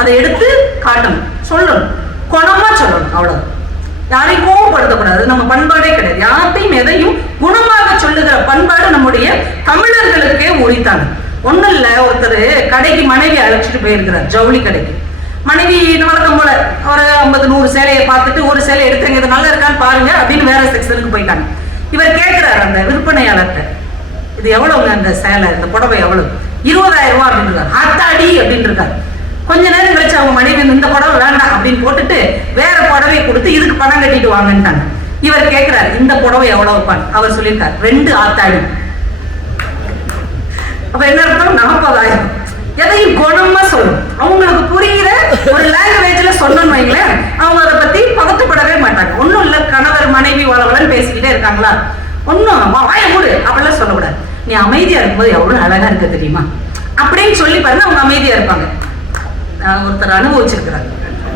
அதை எடுத்து காட்டணும், சொல்லணும், குணமா சொல்லணும், அவ்வளவு. யாரையும் கோவப்படுத்தக்கூடாது, நம்ம பண்பாடே கிடையாது. யார்த்தையும் எதையும் குணமாக சொல்லுகிற பண்பாடு நம்முடைய தமிழர்களுக்கே உரித்தாங்க. ஒண்ணும் இல்ல, ஒருத்தர் கடைக்கு மனைவி அழைச்சிட்டு போயிருக்கிறார், ஜவுளி கடைக்கு. மனைவி வழக்கம் போல ஒரு 50-100 சேலையை பார்த்துட்டு ஒரு சேலை எடுத்துங்க, இது நல்லா இருக்கான்னு பாருங்க அப்படின்னு வேற செக்ஷனுக்கு போயிட்டாங்க. இவர் கேட்கிறாரு அந்த விற்பனையாளர்கிட்ட, இது எவ்வளவுங்க இந்த சேலை, இந்த புடவை எவ்வளவு? 20,000 ரூபாய் அப்படின்னு இருக்காரு. அத்தாடி அப்படின்னு இருக்காரு. கொஞ்ச நேரம் கழிச்சு அவங்க மனைவி இந்த புடவை வேண்டாம் அப்படின்னு போட்டுட்டு வேற புடவை கொடுத்து இதுக்கு பணம் கட்டிட்டு வாங்கன்ட்டாங்க. இவர் கேட்கிறாரு, இந்த புடவை எவ்வளவு? அவர் சொல்லியிருக்காரு 2 ஆத்தாடி. அப்ப என்ன அர்த்தம்? 40,000. எதையும் குணமா சொல்லும், அவங்களுக்கு புரிகிற ஒரு லாங்குவேஜ்ல சொன்னோம்னு வைங்களேன், அவங்க அதை பத்தி பதட்டப்படவே மாட்டாங்க. ஒன்னும் இல்ல, கணவர் மனைவி வளவலன்னு பேசிக்கிட்டே இருக்காங்களா, ஒன்னும் வாய மூடு அப்படிலாம் சொல்லக்கூடாது. நீ அமைதியா இருக்கும்போது எவ்வளவு அழகா இருக்க தெரியுமா அப்படின்னு சொல்லி பாருங்க, அவங்க அமைதியா இருப்பாங்க. ஒருத்தர் அனுபவிச்சிருக்கிறார்,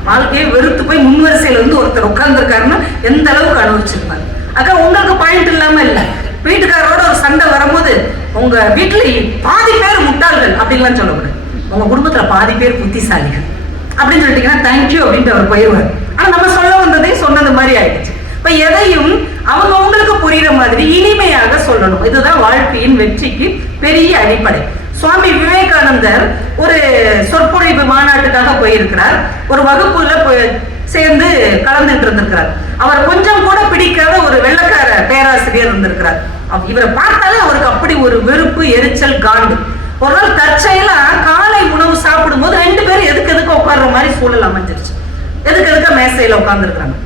வாழ்க்கையை வெறுத்து போய் முன்வரிசையில இருந்து ஒருத்தர் உட்கார்ந்துருக்காருன்னா எந்த அளவுக்கு அனுபவிச்சிருப்பாரு. அக்கா உங்களுக்கு பாயிண்ட் இல்லாம இல்ல, வீட்டுக்காரோட ஒரு சண்டை வரும்போது உங்க வீட்டுல பாதி பேர் முட்டாள்கள் அப்படின்லாம் சொல்லக்கூடாது, உங்க குடும்பத்துல பாதி பேர் புத்திசாலிகள் அப்படின்னு சொல்லிட்டீங்கன்னா தேங்க்யூ அப்படின்ட்டு அவர் போயிடுவார். ஆனா நம்ம சொல்ல வந்ததே சொன்னது மாதிரி ஆயிடுச்சு. இப்ப எதையும் அவங்க உங்களுக்கு புரியுற மாதிரி இனிமையாக சொல்லணும். இதுதான் வாழ்க்கையின் வெற்றிக்கு பெரிய அடிப்படை. சுவாமி விவேகானந்தர் ஒரு சொற்பொழிவு மாநாட்டுக்காக போயிருக்கிறார். ஒரு வகுப்புல சேர்ந்து கலந்துட்டு இருந்திருக்கிறார். அவர் கொஞ்சம் கூட பிடிக்காத ஒரு வெள்ளக்கார பேராசிரியர் இருந்திருக்கிறார். இவரை பார்த்தாலே அவருக்கு அப்படி ஒரு வெறுப்பு, எரிச்சல், காண்டு. ஒரு நாள் தற்செயலா காலை உணவு சாப்பிடும் போது 2 பேரும் எதுக்கு உட்கார்ற மாதிரி சூழல் அமைஞ்சிருச்சு. எதுக்கு மேசையில உட்கார்ந்து இருக்காங்க.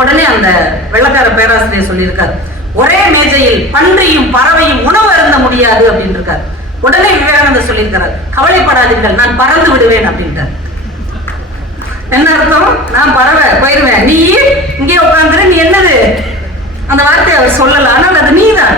உடனே அந்த வெள்ளக்கார பேராசிரியர் சொல்லியிருக்காரு, ஒரே மேஜையில் பன்றியும் பறவையும் உணவு அருந்த முடியாது அப்படின்னு இருக்காரு. உடனே விவேகானந்தர் சொல்லியிருக்கிறார், கவலைப்படாதீர்கள், நான் பறந்து விடுவேன் அப்படின்ட்டார். என்ன அர்த்தம்? நான் பறவை போயிருவேன், நீ இங்கே உட்கார்ந்துரு, நீ என்னது அந்த வார்த்தையை அவர் சொல்லல, ஆனால் அது நீதான்.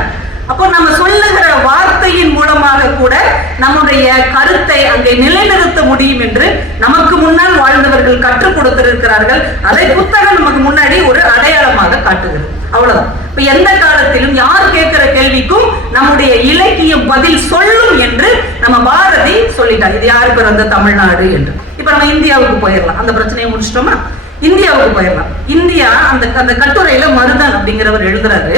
அப்போ நம்ம சொல்லுகிற வார்த்தையின் மூலமாக கூட நம்முடைய கருத்தை அங்கே நிலைநிறுத்த முடியும் என்று நமக்கு முன்னால் வாழ்ந்தவர்கள் கற்றுக் கொடுத்திருக்கிறார்கள். அதை புத்தகம் நமக்கு முன்னாடி ஒரு அடையாளமாக காட்டுகிறது. அவ்வளவுதான். இப்ப எந்த காலத்திலும் யார் கேட்கிற கேள்விக்கும் நம்முடைய இலக்கியம் பதில் சொல்லும் என்று நம்ம பாரதி சொல்லிட்டார். இது யாரு பிறந்த தமிழ்நாடு என்று. இப்ப நம்ம இந்தியாவுக்கு போயிடலாம். அந்த பிரச்சனையை முடிச்சிட்டோமா, இந்தியாவுக்கு போயிடலாம். இந்தியா அந்த கட்டுரையில மருதன் அப்படிங்கிறவர் எழுதுறாரு,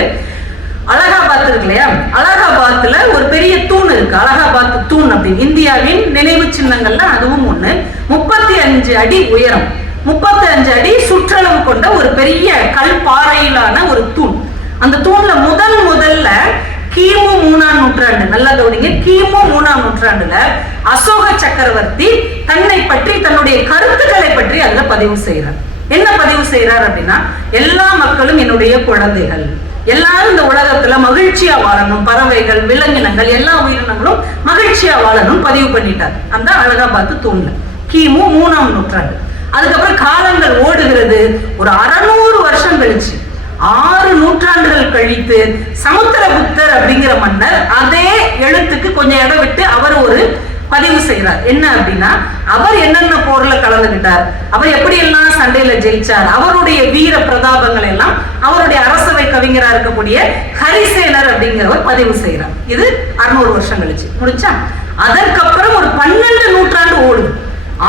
அலகாபாத் இருக்கு இல்லையா, அலகாபாத்ல ஒரு பெரிய தூண் இருக்கு, அலகாபாத் தூண் அப்படின்னு. இந்தியாவின் நினைவு சின்னங்கள்ல அதுவும் ஒண்ணு. 35 அடி உயரம், 35 அடி சுற்றளவு கொண்ட ஒரு பெரிய கல் பாறையிலான ஒரு தூண். அந்த தூண்ல முதல்ல கிமு 3ஆம் நூற்றாண்டு, நல்லா கவனிங்க, கிமு 3ஆம் நூற்றாண்டுல அசோக சக்கரவர்த்தி தன்னை பற்றி, தன்னுடைய கருத்துக்களை பற்றி அதுல பதிவு செய்யறார். என்ன பதிவு செய்யறார் அப்படின்னா, எல்லா மக்களும் என்னுடைய குழந்தைகள், எல்லாரும் இந்த உலகத்துல மகிழ்ச்சியா வாழணும், பறவைகள், விலங்கினங்கள், எல்லா உயிரினங்களும் மகிழ்ச்சியா வாழணும் பதிவு பண்ணிட்டார் அந்த அலகாபாத் தூண்ல, கிமு 3ஆம் நூற்றாண்டு. அதுக்கப்புறம் காலங்கள் ஓடுகிறது. ஒரு 600 வருஷம் கழிச்சு, 6 நூற்றாண்டுகள் கழித்து சமுத்திரகுப்தர் அப்படிங்கிற மன்னர் அதே எழுத்துக்கு கொஞ்சம் இடம் விட்டு அவர் ஒரு பதிவு செய்கிறார். என்ன அப்படின்னா, அவர் என்னென்ன போர்ல கலந்துகிட்டார், அவர் எப்படி எல்லாம் சண்டையில ஜெயிச்சார், அவருடைய வீர பிரதாபங்கள் எல்லாம் அவருடைய அரசவை கவிஞரா இருக்கக்கூடிய ஹரிசேனர் அப்படிங்கிறவர் பதிவு செய்கிறார். இது 600 வருஷம் கழிச்சு முடிச்சா. அதற்கப்புறம் ஒரு 12 நூற்றாண்டு ஓடுது.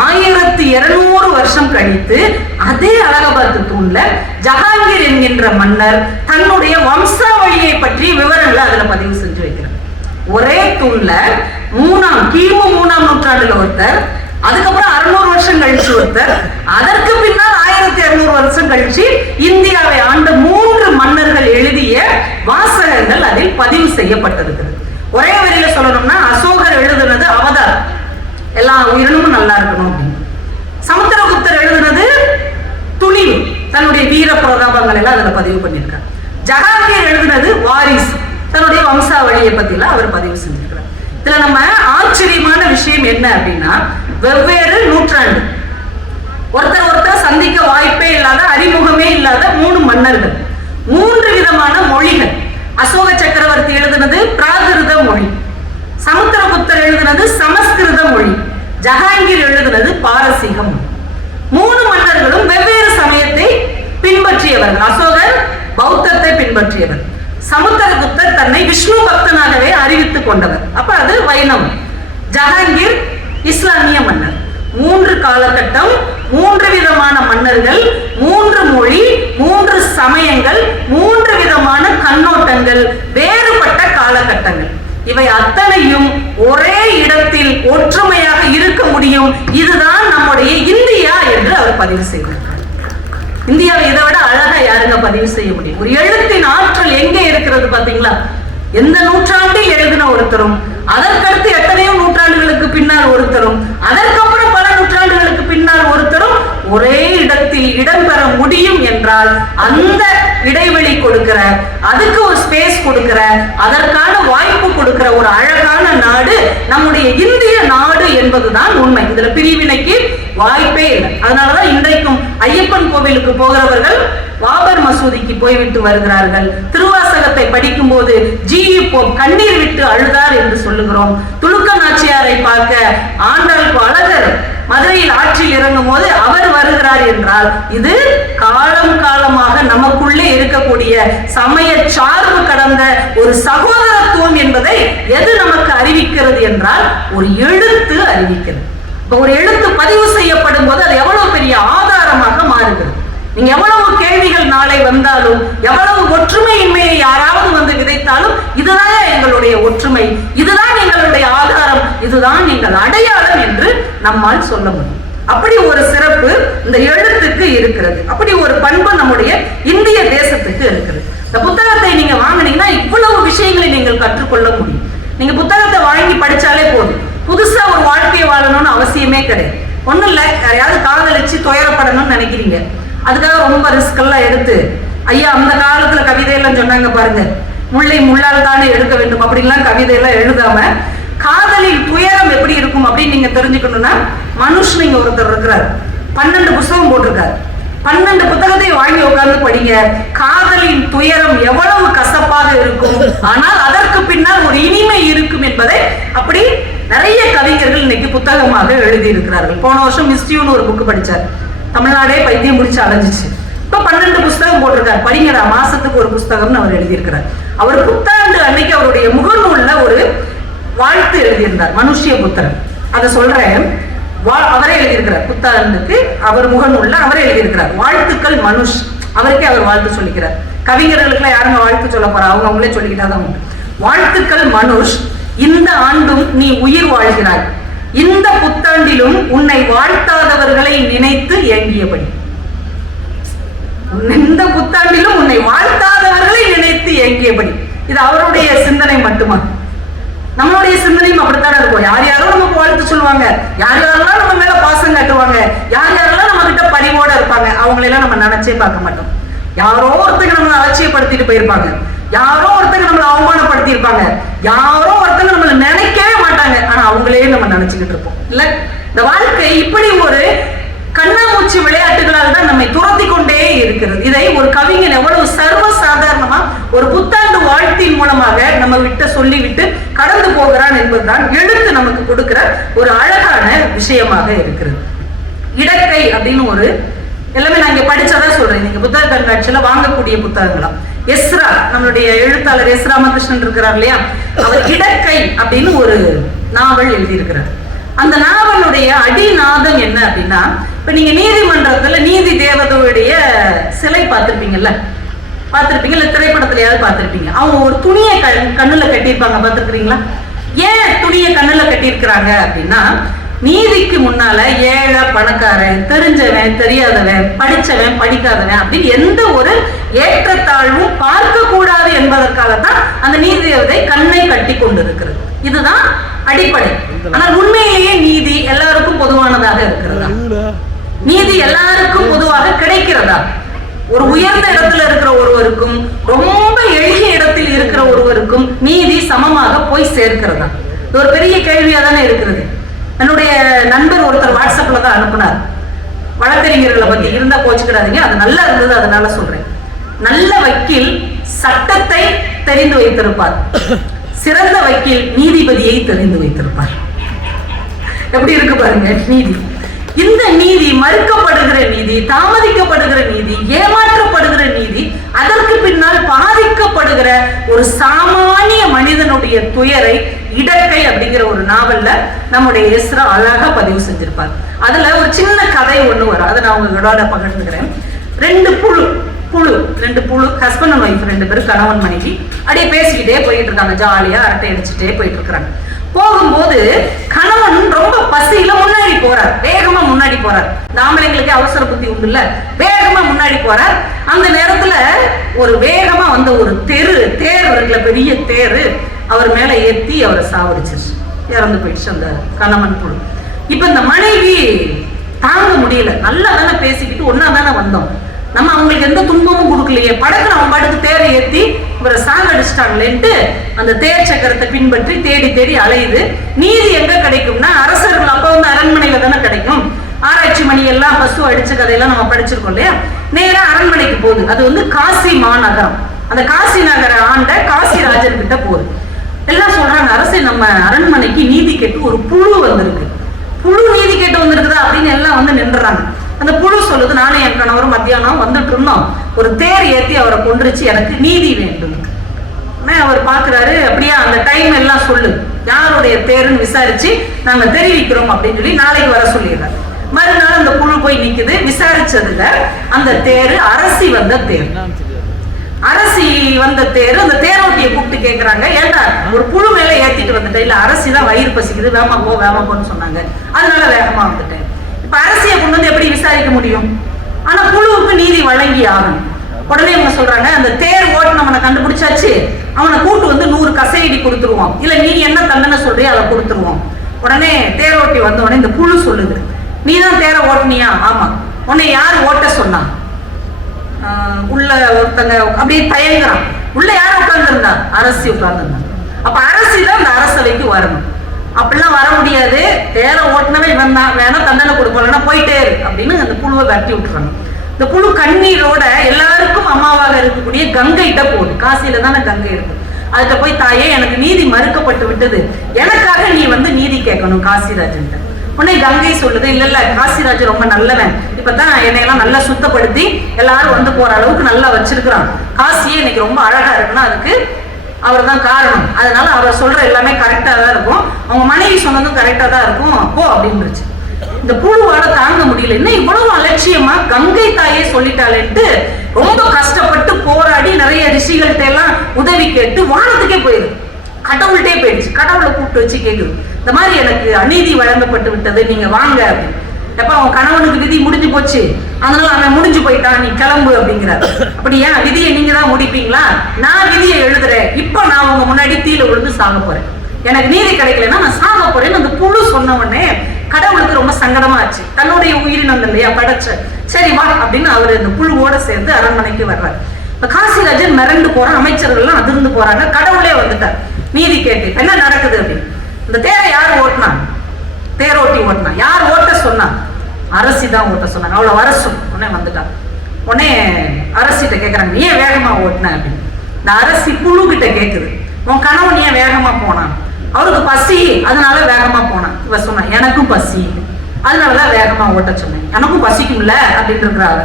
1200 வருஷம் கழித்து அதே அலகாபாத் தூண்ல ஜஹாங்கீர் என்கின்ற மன்னர் தன்னுடைய வம்சாவழியை பற்றி விவரங்களை அதுல பதிவு செஞ்சு வைக்கிறார். ஒரே தூண்ல கிமு 3ஆம் நூற்றாண்டுல ஒருத்தர், அதுக்கப்புறம் 600 வருஷம் கழிச்சு ஒருத்தர், அதற்கு பின்னால் 1200 வருஷம் கழிச்சு இந்தியாவை ஆண்ட 3 மன்னர்கள் எழுதிய வாசகங்கள் அதில் பதிவு செய்யப்பட்டிருக்கிறது. ஒரே வரியில சொல்லணும்னா, அசோகர் எழுதுனது அவதார், எல்லா உயிரினமும் நல்லா இருக்கணும் அப்படின்னு. சமுத்திரகுப்தர் எழுதுனது துணிவு, தன்னுடைய வீர பிரதாபங்கள் எல்லாம் அதுல பதிவு பண்ணியிருக்கார். ஜஹாங்கீர் எழுதுனது வாரிசு, தன்னுடைய வம்சாவழியை பத்திலாம் அவர் பதிவு செஞ்சிருக்கிறார். இதுல நம்ம ஆச்சரியமான விஷயம் என்ன அப்படின்னா, வெவ்வேறு நூற்றாண்டு, ஒருத்தர் சந்திக்க வாய்ப்பே இல்லாத, அறிமுகமே இல்லாத 3 மன்னர்கள், 3 விதமான மொழிகள். அசோக சக்கரவர்த்தி எழுதுனது பிராகிருத மொழி, சமுத்திரகுப்தர் எழுதுனது சமஸ்கிருத மொழி, ஜஹாங்கீர் எழுதுனது பாரசீக மொழி. 3 மன்னர்களும் வெவ்வேறு சமயத்தை பின்பற்றியவர்கள். அசோகர் பௌத்தத்தை பின்பற்றியவர், சமுத்திரகுப்தர் தன்னை விஷ்ணு பக்தனாகவே அறிவித்துக் கொண்டவர், அப்ப அது வைணவம். ஜஹாங்கீர் இஸ்லாமிய மன்னர். 3 காலகட்டம், 3 விதமான மன்னர்கள், 3 மொழி, 3 சமயங்கள், 3 விதமான கண்ணோட்டங்கள், வேறுபட்ட காலகட்டங்கள். இவை அத்தனையும் ஒரே இடத்தில் ஒற்றுமையாக இருக்க முடியும். இதுதான் நம்முடைய இந்தியா என்று அவர் பதிவு செய்தார். இந்தியாவை இதை விட அழகா யாருங்க பதிவு செய்ய முடியும்? ஒரு எழுத்தின் ஆற்றல் எங்கே இருக்கிறது பாத்தீங்களா? எந்த நூற்றாண்டில் எழுதின ஒருத்தரும், அதற்கடுத்து எத்தனையோ நூற்றாண்டுகளுக்கு பின்னால் ஒருத்தரும், அதற்கப்புறம் பல நூற்றாண்டுகளுக்கு பின்னால் ஒருத்தரும் ஒரே இடத்தில் இடம்பெற முடியும் என்றால் அந்த இடைவெளி கொடுக்கிற, அதுக்கு ஒரு ஸ்பேஸ் கொடுக்கிற, அதற்கான வாய்ப்பு கொடுக்கிற ஒரு அழகான நாடு நம்முடைய இந்திய நாடு என்பதுதான் உண்மை. இதுல பிரிவினைக்கு வாய்ப்பே இல்லை. அதனாலதான் இன்றைக்கும் ஐயப்பன் கோவிலுக்கு போகிறவர்கள் பாபர் மசூதிக்கு போய்விட்டு வருகிறார்கள். திருவாசகத்தை படிக்கும் போது கண்ணீர் விட்டு அழுதார் என்று சொல்லுகிறோம். துலுக்க நாச்சியாரை பார்க்க ஆண்டாள் அழகர் மதுரையில் ஆற்றில் இறங்கும் போது அவர் வருகிறார் என்றால் இது காலம் காலமாக நமக்குள்ளே இருக்கக்கூடிய சமய சார்பு கடந்த ஒரு சகோதரத்துவம் என்பதை எது நமக்கு அறிவிக்கிறது என்றால் ஒரு எழுத்து அறிவிக்கிறது. ஒரு எழுத்து பதிவு செய்யப்படும் போது அது எவ்வளவு பெரிய ஆதாரமாக மாறுகிறது. நீங்க எவ்வளவு கேள்விகள் நாளை வந்தாலும், எவ்வளவு ஒற்றுமையின்மையை யாராவது வந்து விதைத்தாலும், இதுதான் எங்களுடைய ஒற்றுமை, இதுதான் எங்களுடைய ஆதாரம், இதுதான் எங்கள் அடையாளம் என்று நம்மால் சொல்ல முடியும். அப்படி ஒரு சிறப்பு இந்த எழுத்துக்கு இருக்கிறது. அப்படி ஒரு பண்பு நம்முடைய இந்திய தேசத்துக்கு இருக்கிறது. இந்த புத்தகத்தை நீங்க வாங்கினீங்கன்னா இவ்வளவு விஷயங்களை நீங்கள் கற்றுக்கொள்ள முடியும். நீங்க புத்தகத்தை வாங்கி படிச்சாலே போதும். புதுசா ஒரு வாழ்க்கையை வாழணும்னு அவசியமே கிடையாது. ஒண்ணும் இல்ல, யாரையாவது காதலிச்சு துயரப்படணும்னு நினைக்கிறீங்க, அதுக்காக ரொம்ப ரிஸ்க் எல்லாம் எடுத்து, ஐயா அந்த காலத்துல கவிதையெல்லாம் சொன்னாங்க பாருங்க, முல்லை முள்ளால் தானே எடுக்க வேண்டும் அப்படின்லாம் கவிதையெல்லாம் எழுதாம காதலின் துயரம் எப்படி இருக்கும் அப்படின்னு நீங்க தெரிஞ்சுக்கணும்னா, மனுஷன் இங்க ஒருத்தர் இருக்கிறார், 12 புத்தகம் போட்டிருக்காரு. 12 புத்தகத்தை வாங்கி உட்கார்ந்து படிங்க. காதலின் துயரம் எவ்வளவு கசப்பாக இருக்கும், ஆனால் அதற்கு பின்னால் ஒரு இனிமை இருக்கும் என்பதை அப்படி நிறைய கவிஞர்கள் இன்னைக்கு புத்தகமாக எழுதி இருக்கிறார்கள். போன வருஷம் மிஸ்டியூன்னு ஒரு புக்கு படிச்சார், தமிழ்நாடே பைத்தியம் முடிச்சு அலைஞ்சிச்சு. இப்ப 12 புத்தகம் போட்டிருக்காரு, படிங்கடா மாசத்துக்கு ஒரு புத்தகம்னு அவர் எழுதியிருக்கிறார். அவர் புத்தாண்டு அன்னைக்கு அவருடைய முகநூல்ல ஒரு வாழ்த்து எழுதியிருந்தார், மனுஷிய புத்தகம். அதை சொல்றேன், அவரே எழுதியிருக்கிறார். புத்தாண்டுக்கு அவர் முகநூல்ல அவரே எழுதியிருக்கிறார், வாழ்த்துக்கள் மனுஷ். அவருக்கே அவர் வாழ்த்து சொல்லிக்கிறார். கவிஞர்களுக்கு எல்லாம் யாருங்க வாழ்த்து சொல்ல போறா, அவங்க அவங்களே சொல்லிக்கிட்டாதான் உண்டு. வாழ்த்துக்கள் மனுஷ், இந்த ஆண்டும் நீ உயிர் வாழ்கிறாய், இந்த புத்தாண்டிலும் உன்னை வாழ்த்தாதவர்களை நினைத்து ஏங்கியபடி. இந்த புத்தாண்டிலும் உன்னை வாழ்த்தாதவர்களை நினைத்து ஏங்கியபடி. இது அவருடைய சிந்தனை மட்டுமா? நம்மளுடைய சிந்தனையும் அப்படித்தானே இருக்கும். யார் யாரோ நமக்கு வாழ்த்து சொல்லுவாங்க, யார் யாரெல்லாம் நம்ம மேல பாசம் காட்டுவாங்க, யார் யாரெல்லாம் நம்ம கிட்ட பரிவோட இருப்பாங்க, அவங்களெல்லாம் நம்ம நினைச்சே பார்க்க மாட்டோம். யாரோ ஒருத்தங்க நம்மளை அலட்சியப்படுத்திட்டு போயிருப்பாங்க, யாரோ ஒருத்தங்க நம்மளை அவமானப்படுத்தி இருப்பாங்க, யாரோ ஒருத்தங்க நம்மளை நினைக்கவே மாட்டாங்க, ஆனா அவங்களே நம்ம நினைச்சுக்கிட்டு இருப்போம். இல்ல, இந்த வாழ்க்கை இப்படி ஒரு கண்ணாமூச்சி விளையாட்டுகளால் தான் நம்மை துரத்தி கொண்டே இருக்கிறது. இதை ஒரு கவிஞன் எவ்வளவு சர்வ சாதாரணமா ஒரு புத்தாண்டு வாழ்த்தின் மூலமாக நம்ம விட்டு சொல்லிவிட்டு கடந்து போகிறான் என்பதுதான் எழுத்து நமக்கு கொடுக்கிற ஒரு அழகான விஷயமாக இருக்கிறது. இடக்கை அப்படின்னு ஒரு எல்லாமே நான் இங்க படிச்சதா சொல்றேன், நீங்க புத்தக கண்காட்சியில வாங்கக்கூடிய புத்தகங்களாம். எஸ்ரா, நம்மளுடைய எழுத்தாளர் எஸ் ராமகிருஷ்ணன் இருக்கிறார் இல்லையா, அவர் இடக்கை அப்படின்னு ஒரு நாவல் எழுதியிருக்கிறார். அந்த நாவலுடைய அடிநாதம் என்ன அப்படின்னா, இப்ப நீங்க நீதிமன்றத்துல நீதி தேவதையுடைய சிலை பார்த்திருப்பீங்கல்ல, திரைப்படத்திலேயாவது பார்த்திருப்பீங்க. அவங்க ஒரு துணியை கண்ணுல கட்டியிருப்பாங்க, பார்த்திருக்கிறீங்களா? ஏன் துணியை கண்ணுல கட்டியிருக்கிறாங்க அப்படின்னா, நீதிக்கு முன்னால ஏழை பணக்காரன், தெரிஞ்சவன் தெரியாதவன், படிச்சவன் படிக்காதவன் அப்படின்னு எந்த ஒரு ஏற்றத்தாழ்வும் பார்க்க கூடாது என்பதற்காகத்தான் அந்த நீதி தேவதை கண்ணை கட்டி கொண்டிருக்கிறது. இதுதான் அடிப்படை. ஆனால் உண்மையிலேயே நீதி எல்லாருக்கும் பொதுவானதாக இருக்கிறதா? நீதி எல்லாருக்கும் பொதுவாக கிடைக்கிறதா? ஒரு உயர்ந்த இடத்துல இருக்கிற ஒருவருக்கும் ரொம்ப எளிய இடத்தில் இருக்கிற ஒருவருக்கும் நீதி சமமாக போய் சேர்க்கிறதா? இது ஒரு பெரிய கேள்வியா தானே இருக்கிறது. என்னுடைய நண்பர் ஒருத்தர் வாட்ஸ்அப்ல தான் அனுப்புனார், வழக்கறிஞர்களை பத்தி, இருந்தா கோச்சுக்கிறாதீங்க, அது நல்லா இருந்தது அதனால சொல்றேன். நல்ல வக்கீல் சட்டத்தை தெரிந்து வைத்திருப்பார், சிறந்த வக்கீல் நீதிபதியை தெரிந்து வைத்திருப்பார். எப்படி இருக்கு பாருங்க நீதி. இந்த நீதி மறுக்கப்படுகிற நீதி, தாமதிக்கப்படுகிற நீதி, ஏமாற்றப்படுகிற நீதி, அதற்கு பின்னால் பாதிக்கப்படுகிற ஒரு சாமானிய மனிதனுடைய துயரை இடக்கை அப்படிங்கிற ஒரு நாவல்ல நம்முடைய எஸ்ரா அழகா பதிவு செஞ்சிருப்பார். அதுல ஒரு சின்ன கதை ஒண்ணு வரும், அதை நான் உங்களோட பகிர்ந்துக்கிறேன். ரெண்டு புழு ஹஸ்பண்ட் அண்ட் ஒய்ஃப், ரெண்டு பேரும் கணவன் மனைவி அப்படியே பேசிக்கிட்டே போயிட்டு இருக்காங்க, ஜாலியா அரட்டை அடிச்சுட்டே போயிட்டு இருக்கிறாங்க. போகும்போது கணவன் ரொம்ப பசியில முன்னாடி போறார், வேகமா முன்னாடி போறார். ஆம்பளைங்களுக்கு அவசர புத்தி உண்டு இல்ல, வேகமா முன்னாடி போறார். அந்த நேரத்துல ஒரு வேகமா வந்த ஒரு தேர் இருக்குல்ல, பெரிய தேரு அவர் மேல ஏத்தி அவரை சாவடிச்சிருச்சு, இறந்து போயிடுச்சு அந்த கணவன் புழு. இப்ப இந்த மனைவி தாங்க முடியல, நல்லா தானே பேசிக்கிட்டு ஒன்னா தானே வந்தோம், நம்ம அவங்களுக்கு எந்த துன்பமும் கொடுக்கலையே, படக்கு நம்ம பாட்டுக்கு தேரை ஏத்தி இவரை சாகடிச்சிட்டாங்களேன்ட்டு அந்த தேர் சக்கரத்தை பின்பற்றி தேடி தேடி அலையுது. நீதி எங்க கிடைக்கும்னா, அரசர்கள் அப்ப வந்து அரண்மனையில தானே கிடைக்கும். ஆராய்ச்சி மணி எல்லாம் பசு அடிச்ச கதையெல்லாம் நம்ம படிச்சிருக்கோம் இல்லையா. நேரா அரண்மனைக்கு போகுது. அது வந்து காசி மாநகரம், அந்த காசி நகர ஆண்ட காசிராஜன் கிட்ட போகுது. எல்லாம் சொல்றாங்க, அரசே நம்ம அரண்மனைக்கு நீதி கேட்டு ஒரு புழு வந்திருக்கு, புழு நீதி கேட்டு வந்திருக்குதா அப்படின்னு எல்லாம் வந்து நின்றுறாங்க. அந்த புழு சொல்லுது, நானும் என் கணவரும் மத்தியானம் வந்துட்டு இருந்தோம், ஒரு தேர் ஏத்தி அவரை கொன்றுச்சு, எனக்கு நீதி வேண்டும். அவர் பாக்குறாரு, அப்படியா அந்த டைம் எல்லாம் சொல்லு, யாருடைய தேர்ன்னு விசாரிச்சு நாங்க தெரிவிக்கிறோம் அப்படின்னு சொல்லி நாளைக்கு வர சொல்லிடுறாரு. மறுநாள் அந்த புழு போய் நிக்குது. விசாரிச்சதுல அந்த தேரு அரசி வந்த தேர், அரசி வந்த தேரு. அந்த தேரோட்டியை கூப்பிட்டு கேட்கிறாங்க, ஏன்டா ஒரு புழு மேல ஏத்திட்டு வந்துட்டேன்? இல்ல அரசி தான் வயிறு பசிக்குது, வேகமா போன்னு சொன்னாங்க, அதனால வேகமா வந்துட்டேன். இப்ப அரசியை கொண்டு வந்து எப்படி விசாரிக்க முடியும்? ஆனா புழுவுக்கு நீதி வழங்கி ஆகணும். உடனே அவங்க சொல்றாங்க, அந்த தேர் ஓட்டுனவனை கண்டுபிடிச்சாச்சு, அவனை கூட்டு வந்து 100 கசையடி கொடுத்துருவோம், இல்ல நீ என்ன தண்டனை சொல்றியோ அதை கொடுத்துருவோம். உடனே தேரோட்டி வந்த உடனே இந்த புழு சொல்லுது, நீ தான் தேரை ஓட்டுனியா? ஆமா. உன்னை யார் ஓட்ட சொன்னா? உள்ள ஒருத்தங்க அப்படியே தயங்குறான். உள்ள யார் உட்கார்ந்துருந்தா? அரசி உட்கார்ந்துருந்தா. அப்ப அரசி தான் அந்த அரசவைக்கு வரணும். அப்படிலாம் வர முடியாது, தேர ஓட்டுனவே வந்தான், வேணா தண்டனை கொடுப்போம், போயிட்டே இரு அப்படின்னு அந்த புழுவை வெட்டி விட்டுறாங்க. இந்த புழு கண்ணீரோட எல்லாருக்கும் அம்மாவாக இருக்கக்கூடிய கங்கைகிட்ட போகுது. காசியில தானே கங்கை இருக்கு. அதுகிட்ட போய், தாயே எனக்கு நீதி மறுக்கப்பட்டு விட்டது, எனக்காக நீ வந்து நீதி கேட்கணும் காசிராஜன். உடனே கங்கை சொல்லுது, இல்ல காசிராஜ் ரொம்ப நல்லவன், இப்பதான் என்னையெல்லாம் நல்லா சுத்தப்படுத்தி எல்லாரும் வந்து போற அளவுக்கு நல்லா வச்சிருக்கிறான், காசியே இன்னைக்கு ரொம்ப அழகா இருக்குன்னா அதுக்கு அவர் தான் காரணம், அதனால அவர் சொல்ற எல்லாமே கரெக்டா தான் இருக்கும், அவங்க மனைவி சொன்னதும் கரெக்டா தான் இருக்கும் போ அப்படின்னுச்சு. இந்த புழுவால தாங்க முடியல, என்ன இவ்வளவு அலட்சியமா கங்கை தாயே சொல்லிட்டாளேன்ட்டு ரொம்ப கஷ்டப்பட்டு போராடி நிறைய ரிஷிகள்கிட்ட எல்லாம் உதவி கேட்டு வானத்துக்கே போயிடுது, கடவுள்கிட்டே போயிடுச்சு. கடவுளை கூப்பிட்டு வச்சு கேக்குது, இந்த மாதிரி எனக்கு அநீதி வழங்கப்பட்டு விட்டது, நீங்க வாங்க அப்படின்னு. எப்ப அவன் கணவனுக்கு விதி முடிஞ்சு போச்சு, அதனால அவன் முடிஞ்சு போயிட்டான், நீ கிளம்பு அப்படிங்கிறார். அப்படியா, விதியை நீங்க தான் முடிப்பீங்களா? நான் விதியை எழுதுறேன், இப்ப நான் உங்க முன்னாடி தீல விழுந்து சாக போறேன், எனக்கு நீதி கிடைக்கலன்னா நான் சாக போறேன்னு அந்த புழு சொன்ன உடனே கடவுளுக்கு ரொம்ப சங்கடமா ஆச்சு. தன்னுடைய உயிரினம் இல்லையா படைச்ச, சரி வா அப்படின்னு அவரு இந்த புழுவோட சேர்ந்து அரண்மனைக்கு வர்றாரு. இப்ப காசிராஜன் மிரண்டு போறான், அமைச்சர்கள் எல்லாம் அதிர்ந்து போறாங்க, கடவுளே வந்துட்டார் நீதி கேட்டு. என்ன நடக்குது அப்படின்னு, இந்த தேரை யார் ஓட்டினா? தேரோட்டி ஓட்டினா. யார் ஓட்ட சொன்னா? அரசி தான் ஓட்ட சொன்னாங்க. அவளை வர சொன்ன உடனே வந்துட்டான். உடனே அரசிட்ட கேட்கறாங்க, நீ ஏன் வேகமா ஓட்டின அப்படின்னு. இந்த அரசி புழு கிட்ட கேக்குது, உன் கணவன் ஏன் வேகமா போனான்? அவருக்கு பசி, அதனால வேகமா போனான். இவ சொன்ன, எனக்கும் பசி, அதனாலதான் வேகமா ஓட்ட சொன்னேன், எனக்கும் பசிக்கும்ல அப்படின்னு இருக்கிறாங்க.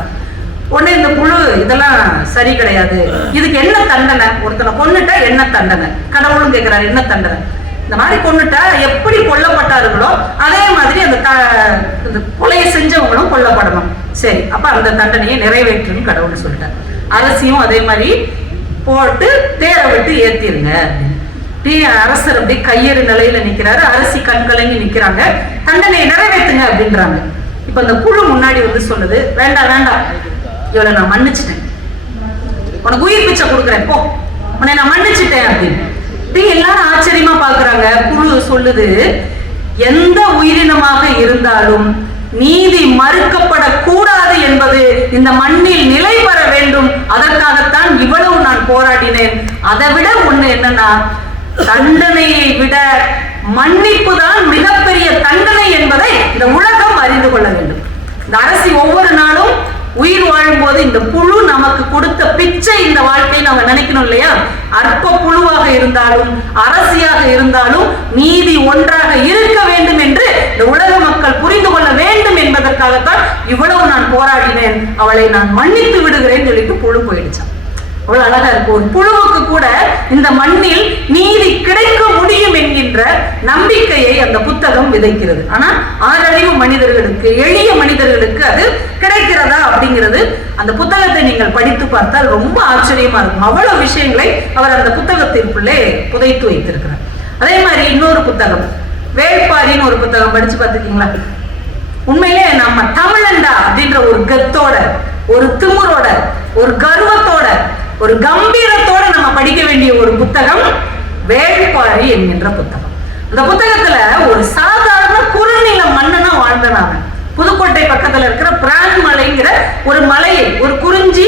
உடனே இந்த புழு, இதெல்லாம் சரி கிடையாது, இதுக்கு என்ன தண்டனை? ஒருத்தனை கொன்னுட்டா என்ன தண்டனை? கடவுளும் கேட்கிறாரு, என்ன தண்டனை? இந்த மாதிரி கொன்னுட்டா எப்படி கொல்லப்பட்டார்களோ அதே மாதிரி அந்த கொலையை செஞ்சவங்களும் கொல்லப்படணும். சரி, அப்ப அந்த தண்டனையை நிறைவேற்றுன்னு கடவுள் சொல்லிட்டார். அரசியும் அதே மாதிரி போட்டு தேரை விட்டு ஏத்திருங்க. அரசர் அப்படியே கையெறு நிலையில நிக்கிறாரு, அரசி கண் கலங்கி நிக்கிறாங்க, தண்டனையை நிறைவேற்றுங்க அப்படின்றாங்க. இப்ப அந்த குழு முன்னாடி வந்து சொல்லுது, வேண்டாம் வேண்டாம், இவளை நான் மன்னிச்சிட்டேன், உனக்கு உயிர் பிச்சை கொடுக்குறேன் போ, உன்னை நான் மன்னிச்சிட்டேன் அப்படின்னு. எல்லாரும் ஆச்சரியமா பாக்குறாங்க. குழு சொல்லுது, எந்த உயிரினமாக இருந்தாலும் நீதி மறுக்கப்படக்கூடாது என்பது இந்த மண்ணில் நிலை பெற வேண்டும், அதற்காகத்தான் இவ்வளவு நான் போராடினேன். அதை விட ஒண்ணு என்னன்னா, தண்டனையை விட மன்னிப்பு தான் மிகப்பெரிய தண்டனை என்பதை இந்த உலகம் அறிந்து கொள்ள வேண்டும். இந்த அரசி ஒவ்வொரு நாளும் உயிர் வாழும் போது இந்த புழு நமக்கு கொடுத்த பிச்சை இந்த வாழ்க்கையை நம்ம நினைக்கணும் இல்லையா? அற்ப புழுவாக இருந்தாலும் அரசியாக இருந்தாலும் நீதி ஒன்றாக இருக்க வேண்டும் என்று இந்த உலக மக்கள் புரிந்து கொள்ள வேண்டும் என்பதற்காகத்தான் இவ்வளவு நான் போராடினேன், அவளை நான் மன்னித்து விடுகிறேன் சொல்லிட்டு புழு போயிடுச்சான். அவ்வளவு அழகா இருக்கு. ஒரு புழுவுக்கு கூட இந்த மண்ணில் நீதி கிடைக்க முடியும் என்கின்ற என்கின்ற நம்பிக்கையை அந்த புத்தகம் விதைக்கிறது. ஆனா ஆறறிவு மனிதர்களுக்கு, எளிய மனிதர்களுக்கு அது கிடைக்கிறதா அப்படிங்கிறது அந்த புத்தகத்தை நீங்கள் படித்து பார்த்தால் ரொம்ப ஆச்சரியமா இருக்கும். அவ்வளவு விஷயங்களை அவர் அந்த புத்தகத்திற்குள்ளே புதைத்து வைத்திருக்கிறார். அதே மாதிரி இன்னொரு புத்தகம் வேள்பாரின்னு ஒரு புத்தகம் படிச்சு பார்த்துருக்கீங்களா? உண்மையிலே நம்ம தமிழண்டா அப்படின்ற ஒரு கத்தோட, ஒரு திமுறோட, ஒரு கர்வத்தோட, ஒரு கம்பீரத்தோட நம்ம படிக்க வேண்டிய ஒரு புத்தகம் வேள்பாரி என்கின்ற புத்தகம். அந்த புத்தகத்துல ஒரு சாதாரண குறுநில மன்னனா வாழ்ந்தனாங்க. புதுக்கோட்டை பக்கத்துல இருக்கிற பிரான்மலைங்கிற ஒரு மலையை, ஒரு குறிஞ்சி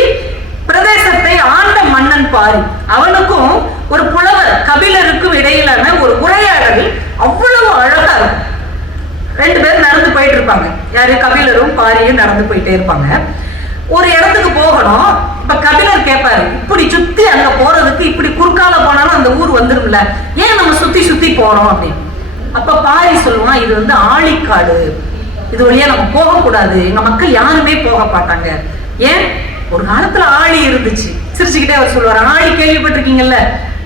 பிரதேசத்தை ஆண்ட மன்னன் பாரி. அவனுக்கும் ஒரு புலவர் கபிலருக்கும் இடையிலான ஒரு உரையாடல் அவ்வளவு அழகா இருக்கும். ரெண்டு பேரும் நடந்து போயிட்டு இருப்பாங்க. யாரு? கபிலரும் பாரியும் நடந்து போயிட்டே இருப்பாங்க. ஒரு இடத்துக்கு போகணும். இப்ப கபிலர் கேட்பாரு, இப்படி சுத்தி அங்க போறதுக்கு இப்படி குறுக்கால போனாலும் அந்த ஊர் வந்துரும்ல, ஏன் நம்ம சுத்தி சுத்தி போறோம் அப்படின்னு. அப்ப பாரி சொல்லுவான், இது வந்து ஆழிக்காடு, இது வழியா நம்ம போக கூடாது, எங்க மக்கள் யாருமே போக மாட்டாங்க. ஏன்? ஒரு காலத்துல ஆழி இருந்துச்சு. சிரிச்சுக்கிட்டே அவர் சொல்லுவார், ஆழி கேள்விப்பட்டிருக்கீங்கல்ல?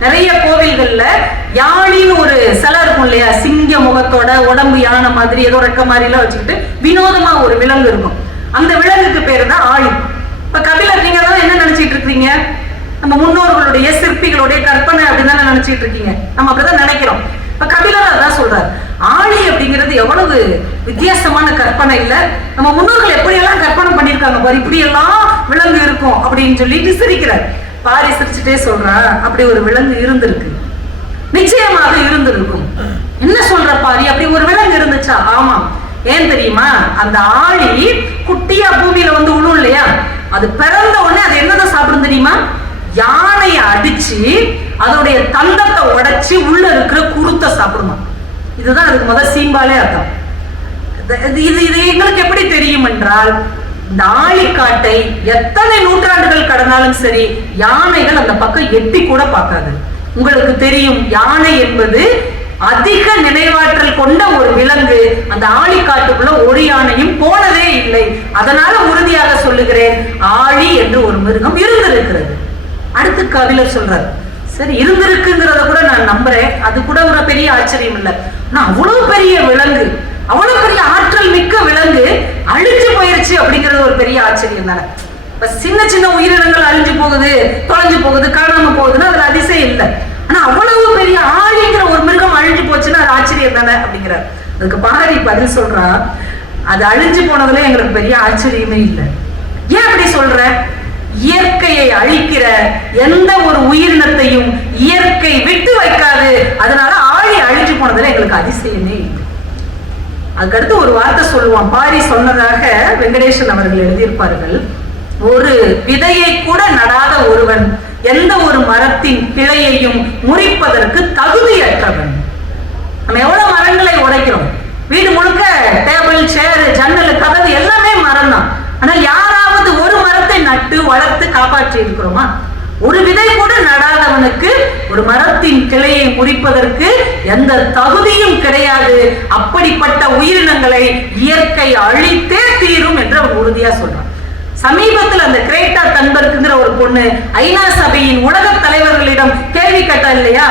நிறைய கோவில்கள்ல யாழின்னு ஒரு சிலை இருக்கும் இல்லையா, சிங்க முகத்தோட, உடம்பு யானை மாதிரி ஏதோ ரெக்க மாதிரி எல்லாம் வச்சுக்கிட்டு வினோதமா ஒரு விலங்கு இருக்கும். அந்த விலங்குக்கு பேரு தான் ஆழி. இப்ப கபிலர் நீங்க தான் என்ன நினைச்சிட்டு இருக்கீங்க? நம்ம முன்னோர்களுடைய சிற்பிகளுடைய கற்பனை அப்படின்னு நினைச்சிட்டு இருக்கீங்க. நம்ம அப்படிதான் நினைக்கிறோம். இப்ப கபிலர் அதான் சொல்றாரு, ஆழி அப்படிங்கிறது எவ்வளவு வித்தியாசமான கற்பனை இல்ல, நம்ம முன்னோர்கள் எப்படி எல்லாம் கற்பனை பண்ணிருக்காங்க பாரு, இப்படி எல்லாம் விலங்கு இருக்கும் அப்படின்னு சொல்லிட்டு சிரிக்கிறார். பாரி சிரிச்சுட்டே சொல்றா, அப்படி ஒரு விலங்கு இருந்திருக்கு, நிச்சயமாக இருந்திருக்கும். என்ன சொல்ற பாரி, அப்படி ஒரு விலங்கு இருந்துச்சா? ஆமா. ஏன் தெரியுமா? அந்த ஆழி குட்டியா பூமியில வந்து விழும் இல்லையா, அது பிறந்த உடனே அது என்னதான் சாப்பிடும் தெரியுமா? யானைய அடிச்சு அதோடைய தந்தத்தை உடைச்சு உள்ள இருக்கிற குருத்தை சாப்பிடுமா. இதுதான் அதுக்கு முதல் சீம்பாலே அர்த்தம். இது எங்களுக்கு எப்படி தெரியும் என்றால், இந்த ஆழிக்காட்டை எத்தனை நூற்றாண்டுகள் கடந்தாலும் சரி யானைகள் அந்த பக்கம் எட்டி கூட பார்க்காது. உங்களுக்கு தெரியும், யானை என்பது அதிக நினைவாற்றல் கொண்ட ஒரு விலங்கு. அந்த ஆழிக்காட்டுக்குள்ள ஒரு யானையும் போனதே இல்லை. அதனால உறுதியாக சொல்லுகிறேன், ஆழி என்று ஒரு மிருகம் இருந்திருக்கிறது. அடுத்து கபிலர் சொல்றாரு, சரி இருந்திருக்குங்கிறத கூட நான் நம்புறேன், அது கூட ஒரு பெரிய ஆச்சரியம் இல்லை. ஆனா அவ்வளவு பெரிய விலங்கு, அவ்வளவு பெரிய ஆற்றல் மிக்க விலங்கு அழிஞ்சு போயிருச்சு அப்படிங்கிறது ஒரு பெரிய ஆச்சரியம் தானே. இப்ப சின்ன சின்ன உயிரினங்கள் அழிஞ்சு போகுது, தொலைஞ்சு போகுது, காணாம போகுதுன்னா அதுல அதிசயம் இல்லை. ஆனா அவ்வளவு பெரிய ஆழிங்கிற ஒரு மிருகம் அழிஞ்சு போச்சுன்னா அது ஆச்சரியம் தானே அப்படிங்கிறார். அதுக்கு பாரி பதில் சொல்றா, அது அழிஞ்சு போனதுல எங்களுக்கு பெரிய ஆச்சரியமே இல்லை. ஏன் அப்படி சொல்ற? இயற்கையை அழிக்கிற எந்த ஒரு உயிரினத்தையும் இயற்கை விட்டு வைக்காது, அதனால ஆழி அழிஞ்சு போனதுல எங்களுக்கு அதிசயமே இல்லை. அதுக்கடுத்து ஒரு வார்த்தை சொல்லுவான். பாரி சொன்னதாக வெங்கடேசன் அவர்கள் எழுதியிருப்பார்கள், ஒரு விதையை கூட நடாத ஒருவன் எந்த ஒரு மரத்தின் கிளையையும் முறிப்பதற்கு தகுதியற்றவன். நம்ம எவ்வளவு மரங்களை உடைக்கிறோம், வீடு முழுக்க டேபிள், சேர், ஜன்னல், கதவு எல்லாமே மரம் தான். ஆனால் யாராவது ஒரு மரத்தை நட்டு வளர்த்து காப்பாற்றி இருக்கிறோமா? ஒரு விதை கூட நடாதவனுக்கு ஒரு மரத்தின் கிளையை முறிப்பதற்கு எந்த தகுதியும் கிடையாது. அப்படிப்பட்ட உயிரினங்களை இயற்கை அழித்தே தீரும் என்று அவன் உறுதியா சொல்றான். சமீபத்தில் அந்த கிரேட்டா தன்பர்க்குங்கிற ஒரு பொண்ணு ஐநா சபையின் உலக தலைவர்களிடம் கேள்வி கேட்டா இல்லையா,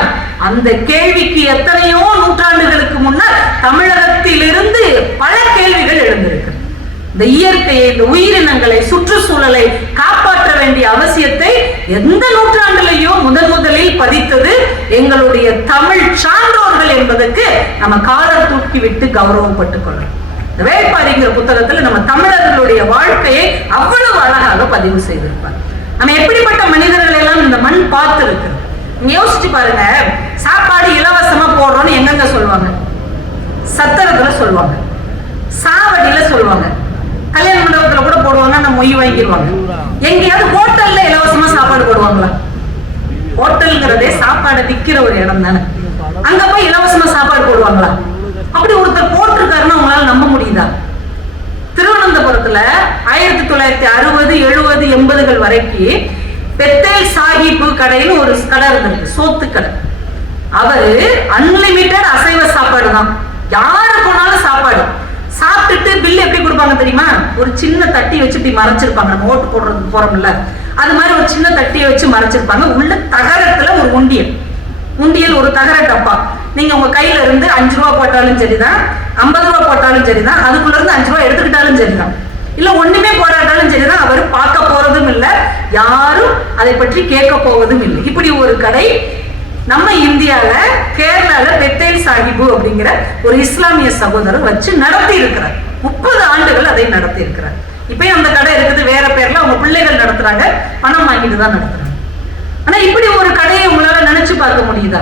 அந்த கேள்விக்கு எத்தனையோ நூற்றாண்டுகளுக்கு முன்னர் தமிழகத்தில் இருந்து பல கேள்விகள் எழுந்திருக்கு. இந்த இயற்கையை, இந்த உயிரினங்களை, சுற்றுச்சூழலை காப்பாற்ற வேண்டிய அவசியத்தை எந்த நூற்றாண்டிலேயோ முதலில் பதித்தது எங்களுடைய தமிழ் சான்றோர்கள் என்பதற்கு நம்ம காலர் தூக்கி விட்டு கௌரவப்பட்டுக் கொள்ளலாம். இந்த வேள்பாரிங்கிற புத்தகத்துல நம்ம தமிழர்களுடைய வாழ்க்கையை அவ்வளவு அழகாக பதிவு செய்திருப்பார். நம்ம எப்படிப்பட்ட மனிதர்கள் எல்லாம் இந்த மண் பார்த்து இருக்கு. நீங்க யோசிச்சு பாருங்க, சாப்பாடு இலவசமா போடுறோம்னு எங்கெங்க சொல்லுவாங்க? சத்திரத்துல சொல்லுவாங்க, சாவடியில சொல்லுவாங்க, கல்யாண மண்டபத்துல கூட போடுவாங்க, நம்ம மொய் வாங்கிடுவாங்க. எங்கேயாவது ஹோட்டல்ல இலவசமா சாப்பாடு போடுவாங்களா? ஹோட்டல்ங்கிறதே சாப்பாடு விற்கிற ஒரு இடம் தானே, அங்க போய் இலவசமா சாப்பாடு போடுவாங்களா? அப்படி ஒருத்தர் போட்டிருக்காருன்னா உங்களால நம்ப முடியுதா? திருவனந்தபுரத்துல 1960, 70, 80கள் வரைக்கும் பெத்தேல் சாஹிப் கடைன்னு ஒரு கடை இருந்திருக்கு, சோத்து கடை. அவரு அன்லிமிட்டட் அசைவ சாப்பாடு தான், யாரு போனாலும் சாப்பாடு. சாப்பிட்டுட்டு பில் எப்படி கொடுப்பாங்க தெரியுமா? ஒரு சின்ன தட்டி வச்சு இப்படி மறைச்சிருப்பாங்க. நம்ம ஓட்டு போடுறதுக்கு போறோம்ல, அது மாதிரி ஒரு சின்ன தட்டியை வச்சு மறைச்சிருப்பாங்க. உள்ள தகரத்துல ஒரு உண்டியல், ஒரு தகர டப்பா. நீங்க உங்க கையில இருந்து 5 ரூபா போட்டாலும் சரிதான், 50 ரூபா போட்டாலும் சரிதான், அதுக்குள்ள இருந்து 5 ரூபா எடுத்துக்கிட்டாலும் சரிதான், இல்ல ஒண்ணுமே போராட்டாலும் சரிதான், அவர் பார்க்க போறதும் இல்ல, யாரும் அதை பற்றி கேட்க போவதும் இல்லை. இப்படி ஒரு கடை நம்ம இந்தியால கேரளால பெத்தேல் சாஹிபு அப்படிங்கிற ஒரு இஸ்லாமிய சகோதரர் வச்சு நடத்தி இருக்கிறார். 30 ஆண்டுகள் அதை நடத்தி இருக்கிறார். இப்பயும் அந்த கடை இருக்குது, வேற பேர்ல அவங்க பிள்ளைகள் நடத்துறாங்க, பணம் வாங்கிட்டு தான் நடத்துறாங்க. ஆனா இப்படி ஒரு கடையை உங்களால நினைச்சு பார்க்க முடியுதா?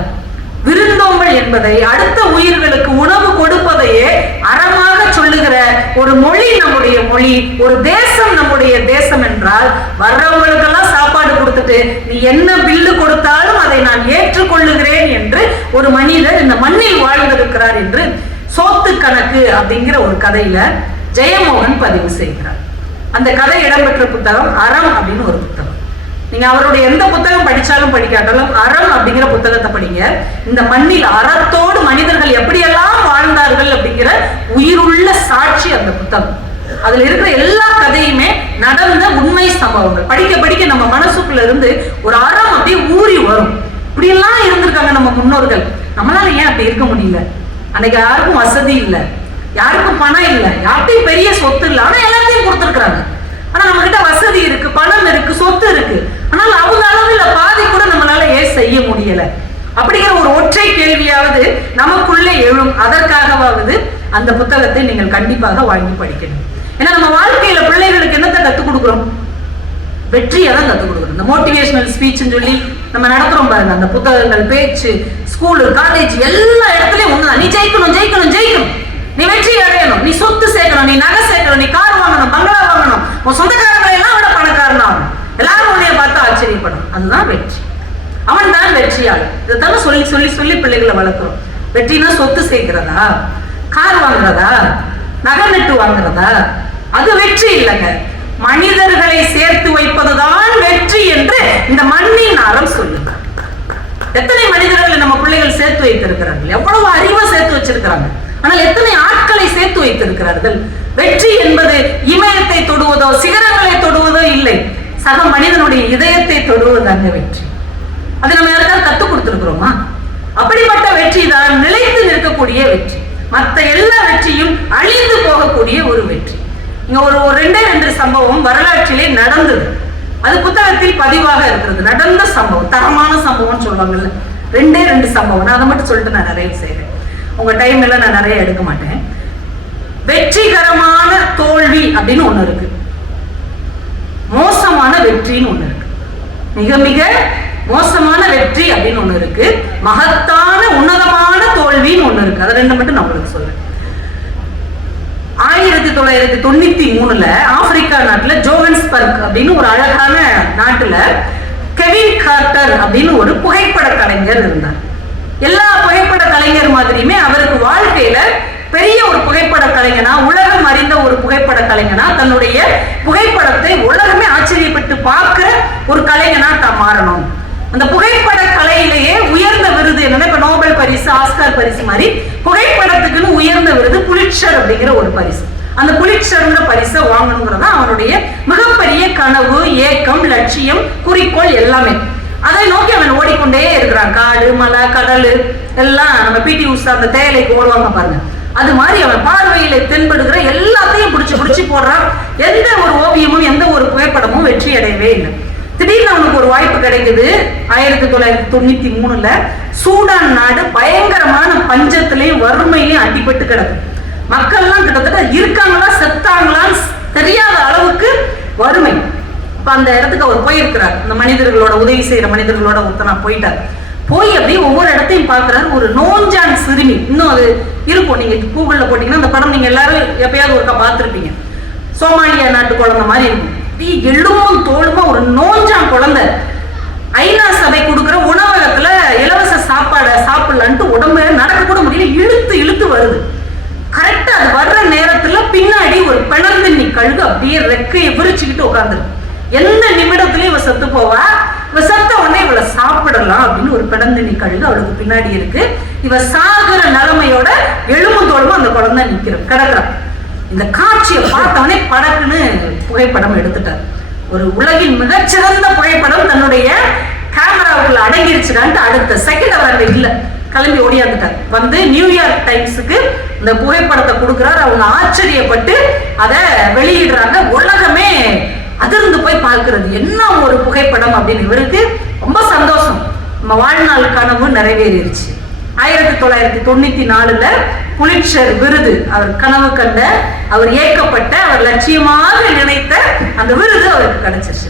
விருந்தோம்பல் என்பதை, அடுத்த உயிர்களுக்கு உணவு கொடுப்பதையே அறமாக சொல்லுகிற ஒரு மொழி நம்முடைய மொழி, ஒரு தேசம் நம்முடைய தேசம் என்றால், வர்றவங்களுக்கெல்லாம் சாப்பாடு கொடுத்துட்டு நீ என்ன பில்லு கொடுத்தாலும் அதை நான் ஏற்றுக்கொள்ளுகிறேன் என்று ஒரு மனிதர் இந்த மண்ணில் வாழ்ந்திருக்கிறார் என்று சோத்து கணக்கு அப்படிங்கிற ஒரு கதையில ஜெயமோகன் பதிவு செய்கிறார். அந்த கதை இடம்பெற்ற புத்தகம் அறம் அப்படின்னு ஒரு புத்தகம். நீங்க அவருடைய எந்த புத்தகம் படிச்சாலும் படிக்காட்டாலும் அறம் அப்படிங்கிற புத்தகத்தை படிங்க. இந்த மண்ணில் அறத்தோடு மனிதர்கள் எப்படியெல்லாம் வாழ்ந்தார்கள் அப்படிங்கிற உயிருள்ள சாட்சி அந்த புத்தகம். அதுல இருக்கிற எல்லா கதையுமே நடந்த உண்மை சம்பவங்கள். படிக்க படிக்க நம்ம மனசுக்குள்ள இருந்து ஒரு அறம் அப்படியே ஊறி வரும். இப்படி எல்லாம் இருந்திருக்காங்க நம்ம முன்னோர்கள். நம்மளால ஏன் அப்படி இருக்க முடியல? அன்னைக்கு யாருக்கும் வசதி இல்லை, யாருக்கும் பணம் இல்லை, யார்கிட்டையும் பெரிய சொத்து இல்லை, ஆனா எல்லாத்தையும் கொடுத்துருக்காங்க. ஆனா நம்ம கிட்ட வசதி இருக்கு, பணம் இருக்கு, சொத்து இருக்கு, ஆனால் அவங்க அளவுல பாதி கூட நம்மளால ஏன் செய்ய முடியல அப்படிங்கிற ஒரு ஒற்றை கேள்வியாவது நமக்குள்ளே எழும். அதற்காகவாவது அந்த புத்தகத்தை நீங்கள் கண்டிப்பாக வாங்கி படிக்கணும். ஏன்னா நம்ம வாழ்க்கையில பிள்ளைகளுக்கு என்னத்தை கத்துக் கொடுக்குறோம்? வெற்றியை தான் கத்துக் கொடுக்குறோம். இந்த மோட்டிவேஷனல் ஸ்பீச்னு சொல்லி நம்ம நடத்துறோம் பாருங்க, அந்த புத்தகங்கள், பேச்சு, ஸ்கூலு, காலேஜ் எல்லா இடத்துலயும் ஒண்ணுதான். நீ ஜெயிக்கணும் ஜெயிக்கணும் ஜெயிக்கணும், நீ வெற்றி அடையணும், நீ சொத்து சேர்க்கணும், நீ நகை சேர்க்கணும், நீ கார் வாங்கணும், பங்களா வாங்கணும், உன் சொந்தக்காரங்களை எல்லாம் விட பணக்காரன் ஆகணும், எல்லாரும் உன்னைய பார்த்து ஆச்சரியப்படும். அதுதான் வெற்றி. அவன் தான் வெற்றியாளர். இதைத்தான் சொல்லி சொல்லி சொல்லி பிள்ளைகளை வளர்க்கிறோம். வெற்றினா சொத்து சேர்க்கிறதா, கார் வாங்குறதா, நகை நட்டு வாங்குறதா? அது வெற்றி இல்லைங்க. மனிதர்களை சேர்த்து வைப்பதுதான் வெற்றி என்று இந்த மண்ணின் அறம் சொல்லுங்க. எத்தனை மனிதர்களை நம்ம பிள்ளைகள் சேர்த்து வைத்திருக்கிறார்கள், எவ்வளவு அறிவை சேர்த்து வச்சிருக்கிறாங்க, ஆனால் எத்தனை ஆட்களை சேர்த்து வைத்திருக்கிறார்கள்? வெற்றி என்பது இமயத்தை தொடுவதோ சிகரங்களை தொடுவதோ இல்லை, சக மனிதனுடைய இதயத்தை தொடுவதாங்க வெற்றி. அதை நம்ம யாருக்காவது கத்துக் கொடுத்திருக்கிறோமா? அப்படிப்பட்ட வெற்றி தான் நிலைத்து நிற்கக்கூடிய வெற்றி. மற்ற எல்லா வெற்றியும் அழிந்து போகக்கூடிய ஒரு வெற்றி. இங்க ஒரு 2 சம்பவம் வரலாற்றிலே நடந்தது. அது புத்தகத்தில் பதிவாக இருக்கிறது. நடந்த சம்பவம், தரமான சம்பவம் சொல்லுவாங்கல்ல, 2 சம்பவம். நான் அதை மட்டும் சொல்லிட்டு நான் நிறைய செய்றேன். உங்க டைம் எல்லாம் நான் நிறைய எடுக்க மாட்டேன். வெற்றிகரமான தோல்வி அப்படின்னு ஒண்ணு இருக்கு, மோசமான வெற்றின்னு ஒண்ணு இருக்கு. மிக மிக மோசமான வெற்றி அப்படின்னு ஒண்ணு இருக்கு, மகத்தான உன்னதமான தோல்வின்னு ஒண்ணு இருக்கு. அதை 2 மட்டும் நான் உங்களுக்கு சொல்றேன். 1993 ஆப்பிரிக்கா நாட்டுல ஜோகன்ஸ்பர்க் அப்படின்னு ஒரு அழகான நாட்டுல கெவின் கார்ட்டர் அப்படின்னு ஒரு புகைப்பட கலைஞர் இருந்தார். எல்லா புகைப்பட கலைஞர் மாதிரியுமே அவருக்கு வாழ்க்கையில பெரிய ஒரு புகைப்பட கலைஞனா, உலகம் அறிந்த ஒரு புகைப்பட கலைஞனா, தன்னுடைய புகைப்படத்தை உலகமே ஆச்சரியப்பட்டு பார்க்கிற ஒரு கலைஞனா தான் மாறணும். அந்த புகைப்பட கலையிலேயே உயர்ந்த விருது என்னன்னா, இப்ப நோபல் பரிசு, ஆஸ்கார் பரிசு மாதிரி புகைப்படத்துக்குன்னு உயர்ந்த விருது புலிட்சர் அப்படிங்கிற ஒரு பரிசு. அந்த புலிட்சர்ங்கிற பரிசை வாங்கணுங்கிறதா அவனுடைய மிகப்பெரிய கனவு, ஏக்கம், லட்சியம், குறிக்கோள் எல்லாமே. அதை நோக்கி அவன் ஓடிக்கொண்டே இருக்கிறான். காடு, மலை, கடல் எல்லாம் நம்ம பிடி உஷா அந்த தேயிலைக்கு ஓடுவாங்க பாருங்க, அது மாதிரி அவன் பார்வையில தென்படுகிற எல்லாத்தையும் பிடிச்சு போடுறான். எந்த ஒரு ஓவியமும் எந்த ஒரு புகைப்படமும் வெற்றி அடையவே இல்லை. திடீர்னு அவனுக்கு ஒரு வாய்ப்பு கிடைக்குது. 1993 சூடான் நாடு பயங்கரமான பஞ்சத்திலையும் வறுமையிலையும் அடிபட்டு கிடக்கு. மக்கள்லாம் கிட்டத்தட்ட இருக்காங்களா செத்தாங்களான்னு தெரியாத அளவுக்கு வறுமை. இப்ப அந்த இடத்துக்கு அவர் போயிருக்கிறார். அந்த மனிதர்களோட உதவி செய்யற மனிதர்களோட ஒருத்தனா போயிட்டார். போய் அப்படியே ஒவ்வொரு இடத்தையும் பார்க்கிறாரு. ஒரு நோஞ்சான் சிறுமி, இன்னும் அது இருக்கும், நீங்க கூகுள்ல போட்டீங்கன்னா அந்த படம் நீங்க எல்லாரும் எப்பயாவது ஒருக்கா பார்த்துருப்பீங்க. சோமாலியா நாட்டு குழந்தை மாதிரி இருக்கும். எள்ளுமும் தோளுமா ஒரு நோஞ்சான் குழந்தை ஐநா சபை கொடுக்குற உணவகத்துல இலவச சாப்பாடை சாப்பிடலான்ட்டு உடம்பு நடக்க கூட முடியல, இழுத்து இழுத்து வருது. கரெக்டா அது வர்ற நேரத்துல பின்னாடி ஒரு பிணந்தண்ணி கழுகு அப்படியே ரெக்கையை விரிச்சுக்கிட்டு உட்காந்துருக்கு. எந்த நிமிடத்துலயும் இவ செத்து போவா, இவ செத்த உடனே இவளை சாப்பிடலாம் அப்படின்னு ஒரு பிணந்தண்ணி கழுகு அவளுக்கு பின்னாடி இருக்கு. இவ சாகுற நிலைமையோட எலும்பு தோளும் அந்த குழந்தை கிடக்குறான். இந்த காட்சியை பார்த்தவனே படக்குன்னு புகைப்படம் எடுத்துட்டார். ஒரு உலகின் மிகச்சிறந்த புகைப்படம் தன்னுடைய கேமராவுக்குள்ள அடங்கிருச்சுடான்ட்டு அடுத்த செகண்ட் அவர் அங்க இல்ல. கிளம்பி ஓடியாந்துட்டார். வந்து நியூயார்க் டைம்ஸுக்கு இந்த புகைப்படத்தை கொடுக்குறாரு. அவங்க ஆச்சரியப்பட்டு அதை வெளியிடுறாங்க. உலகமே அதிர்ந்து போய் பார்க்கிறது, என்ன ஒரு புகைப்படம் அப்படின்னு. இவருக்கு ரொம்ப சந்தோஷம், நம்ம வாழ்நாள் கனவு நிறைவேறிடுச்சு. 1994 புலிட்சர் விருது அவர் கனவு கண்ட, அவர் ஏற்கப்பட்ட, அவர் லட்சியமாக நினைத்த அந்த விருது அவருக்கு கிடைச்சிருச்சு.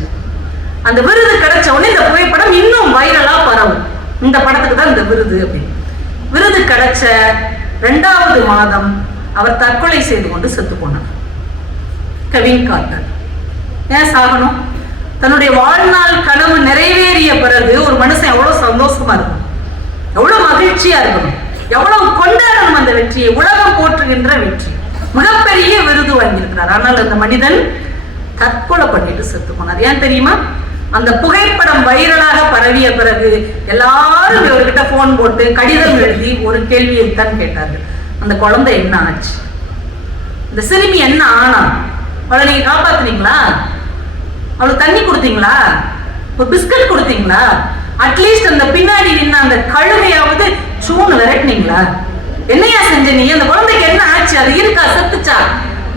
அந்த விருது கிடைச்ச உடனே இந்த புகைப்படம் இன்னும் வைரலா பரவும். இந்த படத்துக்கு தான் இந்த விருது அப்படின்னு. விருது கிடைச்ச 2வது மாதம் அவர் தற்கொலை செய்து கொண்டு செத்து போனார். Kevin Carter. ஏன் சாகணும்? தன்னுடைய வாழ்நாள் கனவு நிறைவேறிய பிறகு ஒரு மனுஷன் எவ்வளவு சந்தோஷமா இருக்கும், எவ்வளவு மகிழ்ச்சியா இருக்கணும், எவ்வளவு கொண்டாடணும் அந்த வெற்றியை. உலகம் போற்றுகின்ற வெற்றி, மிகப்பெரிய விருது வாங்கியிருக்கிறார். ஆனால் அந்த மனிதன் தற்கொலை பண்ணிட்டு செத்து போனார். ஏன் தெரியுமா? அந்த புகைப்படம் வைரலாக பரவிய பிறகு எல்லாரும் இவர்கிட்ட போன் போட்டு கடிதம் எழுதி ஒரு கேள்வியை தான் கேட்டார்கள். அந்த குழந்தை என்ன ஆச்சு, இந்த சிறுமி என்ன ஆனா, அவளை நீங்க காப்பாத்துனீங்களா, அவளுக்கு தண்ணி கொடுத்தீங்களா, ஒரு பிஸ்கட் கொடுத்தீங்களா, அட்லீஸ்ட் அந்த பின்னாடி நின்ன அந்த கழுதையாவது சூன்னு விரட்டினீங்களா, என்னையா செஞ்ச நீ? அந்த குழந்தைக்கு என்ன ஆச்சு, அது இருக்கா, செத்துச்சா,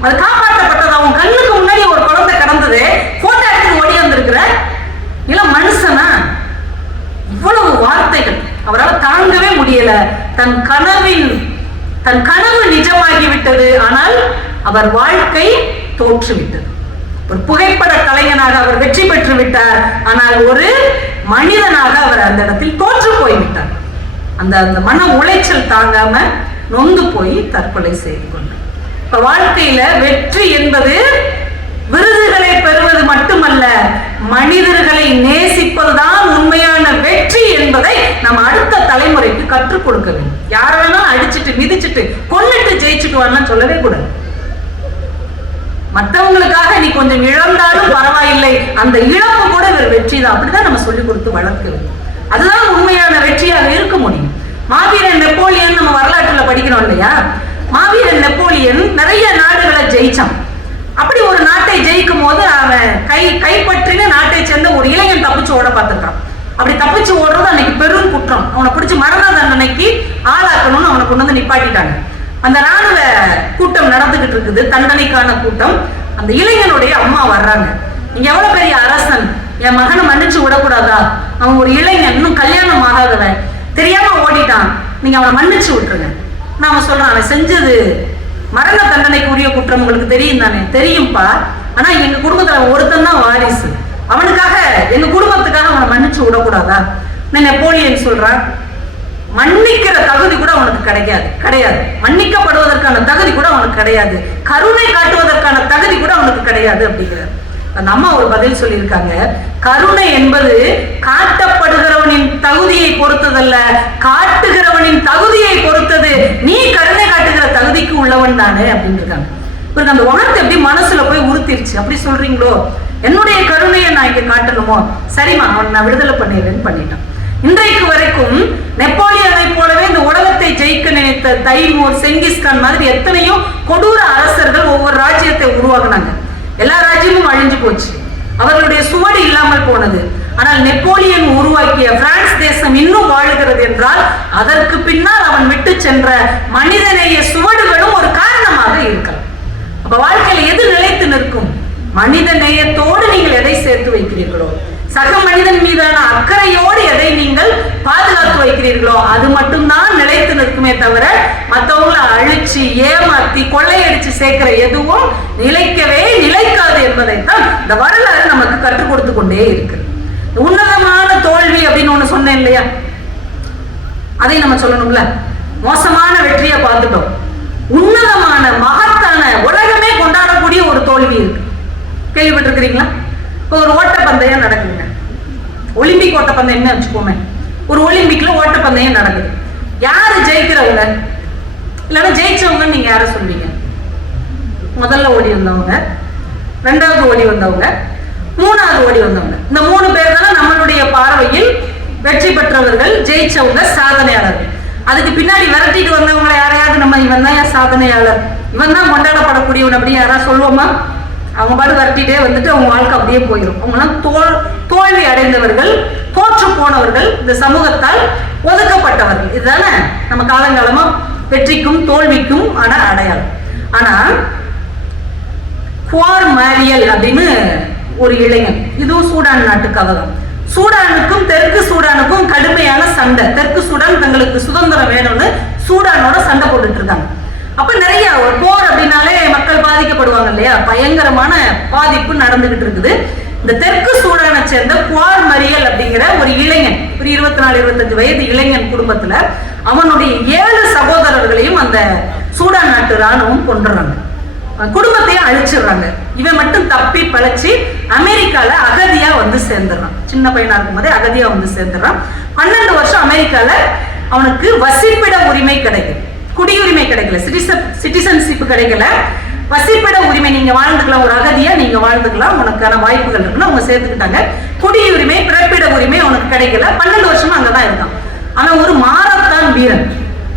அது காப்பாற்றப்பட்டது, அவன் கண்ணுக்கு முன்னாடி ஒரு குழந்தை கடந்தது, போட்டோ எடுத்து ஓடி வந்திருக்கிற இல்ல மனுஷனா? இவ்வளவு வார்த்தைகள் அவரால் தாங்கவே முடியல. தன் கனவு நிஜமாகிவிட்டது, ஆனால் அவர் வாழ்க்கை தோற்றுவிட்டது. ஒரு புகைப்பட கலைஞனாக அவர் வெற்றி பெற்று விட்டார், ஆனால் ஒரு மனிதனாக அவர் அந்த இடத்தில் தோற்று போய்விட்டார். அந்த மன உளைச்சல் தாங்காம நொந்து போய் தற்கொலை செய்து கொண்டார். இப்ப வாழ்க்கையில வெற்றி என்பது விருதுகளை பெறுவது மட்டுமல்ல, மனிதர்களை நேசிப்பதுதான் உண்மையான வெற்றி என்பதை நம்ம அடுத்த தலைமுறைக்கு கற்றுக் கொடுக்க வேண்டும். யார வேணாலும் அடிச்சுட்டு மிதிச்சுட்டு கொன்னுட்டு ஜெயிச்சுட்டு வரலாம் சொல்லவே கூடாது. மற்றவங்களுக்காக நீ கொஞ்சம் இழந்தாலும் பரவாயில்லை, அந்த இழப்பு கூட இவர் வெற்றி தான். அப்படிதான் நம்ம சொல்லிக் கொடுத்து வளர்க்க வேண்டும். அதுதான் உண்மையான வெற்றியாக இருக்க முடியும். மாவீரன் நெப்போலியன் நம்ம வரலாற்றுல படிக்கிறோம் இல்லையா? மாவீரன் நெப்போலியன் நிறைய நாடுகளை ஜெயிச்சான். அப்படி ஒரு நாட்டை ஜெயிக்கும் போது அவன் கைப்பற்றின நாட்டை சேர்ந்த ஒரு இளைஞன் தப்பிச்சு ஓட பார்த்துருக்கான். அப்படி தப்பிச்சு ஓடுறது அன்னைக்கு பெரும் குற்றம். அவனை பிடிச்சி மரண தண்டனைக்கு ஆளாக்கணும்னு அவனை கொண்டு வந்து நிப்பாட்டிட்டாங்க. அந்த ராணுவ கூட்டம் நடந்துகிட்டு இருக்குது, தண்டனைக்கான கூட்டம். அந்த இளைஞனுடைய அம்மா வர்றாங்க. நீங்க எவ்வளவு பெரிய அரசன், என் மகனை மன்னிச்சு விடக்கூடாதா? அவன் ஒரு இளைஞன், இன்னும் கல்யாணம் ஆகாதவன், தெரியாம ஓடிட்டான், நீங்க அவனை மன்னிச்சு விட்டுருங்க. நாம சொல்றோம், அவன் செஞ்சது மரண தண்டனைக்கு உரிய குற்றம் உங்களுக்கு தெரியும் தானே? தெரியும்பா, ஆனா எங்க குடும்பத்துல ஒருத்தன் தான் வாரிசு, அவனுக்காக எங்க குடும்பத்துக்காக அவனை மன்னிச்சு விடக்கூடாதா? நெப்போலியன் சொல்றான், மன்னிக்கிற தகுதி கூட அவனுக்கு கிடையாது. மன்னிக்கப்படுவதற்கான தகுதி கூட அவனுக்கு கிடையாது. கருணை காட்டுவதற்கான தகுதி கூட அவனுக்கு கிடையாது அப்படிங்கிறார். அந்த அம்மா ஒரு பதில் சொல்லியிருக்காங்க, கருணை என்பது காட்டப்படுகிறவனின் தகுதியை பொறுத்ததல்ல, காட்டுகிறவனின் தகுதியை பொறுத்தது. நீ கருணை காட்டுகிற தகுதிக்கு உள்ளவன் தானே அப்படின்னு இருக்காங்க. இவருக்கு அந்த வார்த்தை எப்படி மனசுல போய் உறுத்திருச்சு. அப்படி சொல்றீங்களோ, என்னுடைய கருணையை நான் இங்க காட்டணுமோ, சரிமா அவன் நான் விடுதலை பண்ணிடுறேன்னு பண்ணிட்டான். இன்றைக்கு வரைக்கும் நெப்போலியனை போலவே இந்த உலகத்தை ஜெயிக்க நினைத்த தைமூர், செங்கிஸ்கான் மாதிரி எத்தனையோ கொடூர அரசர்கள் ஒவ்வொரு ராஜ்யத்தை உருவாக்குனாங்க. எல்லா ராஜ்யமும் அழிஞ்சு போச்சு, அவர்களுடைய சுவடு இல்லாமல் போனது. ஆனால் நெப்போலியன் உருவாக்கிய பிரான்ஸ் தேசம் இன்னும் வாழுகிறது என்றால் அதற்கு பின்னால் அவன் விட்டு சென்ற மனிதநேய சுவடுகளும் ஒரு காரணமாக இருக்கலாம். அப்ப வாழ்க்கையில எது நிலைத்து நிற்கும்? மனித நேயத்தோடு நீங்கள் எதை சேர்த்து வைக்கிறீர்களோ, சக மனிதன் மீதான அக்கறையோடு எதை நீங்கள் பாதுகாத்து வைக்கிறீர்களோ அது மட்டும்தான் நிலைத்து நிற்குமே தவிர மற்றவங்களை அழிச்சு ஏமாத்தி கொள்ளையடிச்சு சேர்க்கிற எதுவும் நிலைக்காது என்பதைத்தான் இந்த வரலாறு நமக்கு கற்றுக் கொடுத்து கொண்டே இருக்கு. உன்னதமான தோல்வி அப்படின்னு ஒண்ணு சொன்னேன் இல்லையா, அதை நம்ம சொல்லணும்ல. மோசமான வெற்றியை பார்த்துட்டோம், உன்னதமான மகத்தான உலகமே கொண்டாடக்கூடிய ஒரு தோல்வி இருக்கு. கேள்விப்பட்டிருக்கிறீங்களா? இப்போ ஒரு ஓட்டப்பந்தயம் நடக்குதுங்க, ஒலிம்பிக் ஓட்டப்பந்தயம்னு வச்சுக்கோமே. ஒரு ஒலிம்பிக்ல ஓட்டப்பந்தயம் நடக்குது. யாரு ஜெயிக்கிறவங்க இல்லைன்னா ஜெயிச்சவங்கன்னு நீங்க யார சொல்வீங்க? முதல்ல ஓடி வந்தவங்க, ரெண்டாவது ஓடி வந்தவங்க, மூணாவது ஓடி வந்தவங்க. இந்த 3 பேர் தானே நம்மளுடைய பார்வையில் வெற்றி பெற்றவர்கள், ஜெயிச்சவங்க, சாதனையாளர்கள். அதுக்கு பின்னாடி விரட்டிட்டு வந்தவங்களை யாரையாவது நம்ம இவன் தான் சாதனையாளர், இவன் தான் கொண்டாடப்படக்கூடியவன் அப்படின்னு யாராவது சொல்லுவோமா? அவங்க பாடு விரட்டிட்டே வந்துட்டு அவங்க வாழ்க்கை அப்படியே போயிடும். அவங்களாம் தோல்வி அடைந்தவர்கள், தோற்று போனவர்கள், இந்த சமூகத்தால் ஒதுக்கப்பட்டவர்கள். இதுதானே காலங்காலமா வெற்றிக்கும் தோல்விக்கும் ஆன அடையாளம். ஆனா குவார் மாரியல் அப்படின்னு ஒரு இளைஞன், இதுவும் சூடான் நாட்டு கதை தான். சூடானுக்கும் தெற்கு சூடானுக்கும் கடுமையான சண்டை. தெற்கு சூடான் தங்களுக்கு சுதந்திரம் வேணும்னு சூடானோட சண்டை போட்டுட்டு இருக்காங்க. அப்ப நிறைய ஒரு போர் அப்படின்னாலே மக்கள் பாதிக்கப்படுவாங்க இல்லையா, பயங்கரமான பாதிப்பு நடந்துகிட்டு இருக்குது. இந்த தெற்கு சூடானை சேர்ந்த குவார் மரியல் அப்படிங்கிற ஒரு இளைஞன், ஒரு 24-25 வயது இளைஞன் குடும்பத்துல அவனுடைய 7 சகோதரர்களையும் அந்த சூடான் நாட்டு ராணுவம் கொண்டுறாங்க, குடும்பத்தையும் அழிச்சிடுறாங்க. இவன் மட்டும் தப்பி பழச்சி அமெரிக்கால அகதியா வந்து சேர்ந்துடுறான். சின்ன பையனா இருக்கும் போதே அகதியா வந்து சேர்ந்துடுறான். 12 வருஷம் அமெரிக்கால அவனுக்கு வசிப்பிட உரிமை கிடைக்கும், குடியுரிமை கிடைக்கல, சிட்டிசன்ஷிப் கிடைக்கல, வசிப்பிட உரிமை, நீங்க வாழ்ந்துக்கலாம், ஒரு அகதியா நீங்க வாழ்ந்துக்கலாம், உனக்கான வாய்ப்புகள் இருக்குன்னு அவங்க சேர்த்துக்கிட்டாங்க. குடியுரிமை, பிறப்பிட உரிமை அவனுக்கு கிடைக்கல. 12 வருஷமா அங்கதான் இருக்கான். ஆனா ஒரு மாரத்தான் வீரன்,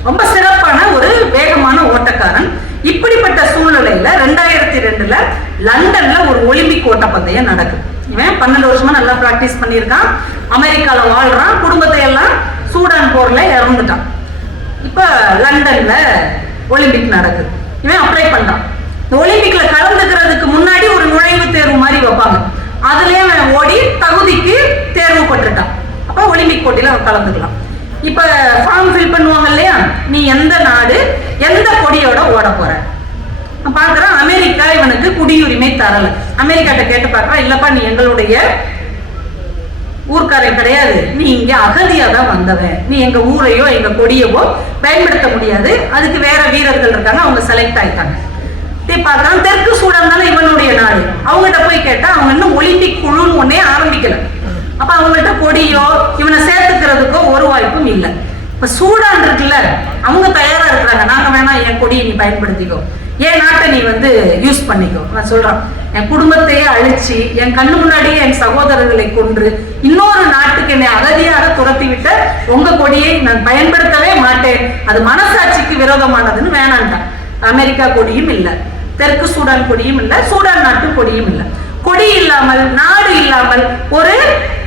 ரொம்ப சிறப்பான ஒரு வேகமான ஓட்டக்காரன். இப்படிப்பட்ட சூழ்நிலையில 2002 லண்டன்ல ஒரு ஒலிம்பிக் ஓட்டப்பந்தயம் நடக்குது. இவன் 12 வருஷமா நல்லா பிராக்டிஸ் பண்ணியிருக்கான், அமெரிக்கால வாழ்றான், குடும்பத்தை எல்லாம் சூடான் போர்ல இறந்துட்டான். இப்ப லண்டன்ல ஒலிம்பிக் நடக்குது. இவன் அப்ளை பண்றான். இந்த ஒலிம்பிக்ல கலந்துக்கிறதுக்கு முன்னாடி ஒரு நுழைவு தேர்வு மாதிரி வைப்பாங்க, அதுலயே அவன் ஓடி தகுதிக்கு தேர்வு பட்டுட்டான். அப்ப ஒலிம்பிக் போட்டியில அவன் கலந்துக்கலாம். இப்ப ஃபார்ம் ஃபில் பண்ணுவாங்க இல்லையா, நீ எந்த நாடு எந்த கொடியோட ஓட போற பாக்குறான். அமெரிக்கா இவனுக்கு குடியுரிமை தரல. அமெரிக்காட்ட கேட்டு பாக்குறான், இல்லப்பா நீ எங்களுடைய ஊர்க்காரன் கிடையாது, நீ இங்க அகதியா தான் வந்தவன், நீ எங்க ஊரையோ எங்க கொடியவோ பயன்படுத்த முடியாது, அதுக்கு வேற வீரர்கள் இருக்காங்க, அவங்க செலக்ட் ஆயிட்டாங்க. பார்க்கலாம், தெற்கு சூடான் தானே இவனுடைய நாடு. அவங்ககிட்ட போய் கேட்டா அவங்க இன்னும் ஒலிம்பிக் குழுன்னு ஒன்னே ஆரம்பிக்கல. அப்ப அவங்கள்ட்ட கொடியோ இவனை சேர்த்துக்கிறதுக்கோ ஒரு வாய்ப்பும் இல்லை. இப்ப சூடான் இருக்குல்ல, அவங்க தயாரா இருக்கிறாங்க, நாங்க வேணா என் கொடியை நீ பயன்படுத்திக்கோ, என் நாட்டை நீ வந்து யூஸ் பண்ணிக்கோ. நான் சொல்றேன், என் குடும்பத்தையே அழிச்சு என் கண்ணு முன்னாடியே என் சகோதரர்களை கொன்று இன்னொரு நாட்டுக்கு என்னை அகதியாக துரத்தி விட்ட உங்க கொடியை நான் பயன்படுத்தவே மாட்டேன், அது மனசாட்சிக்கு விரோதமானதுன்னு வேணான்ட்டான். அமெரிக்கா கொடியும் இல்லை, தெற்கு சூடான் கொடியும் இல்லை, சூடான் நாட்டு கொடியும் இல்லை. கொடி இல்லாமல், நாடு இல்லாமல் ஒரு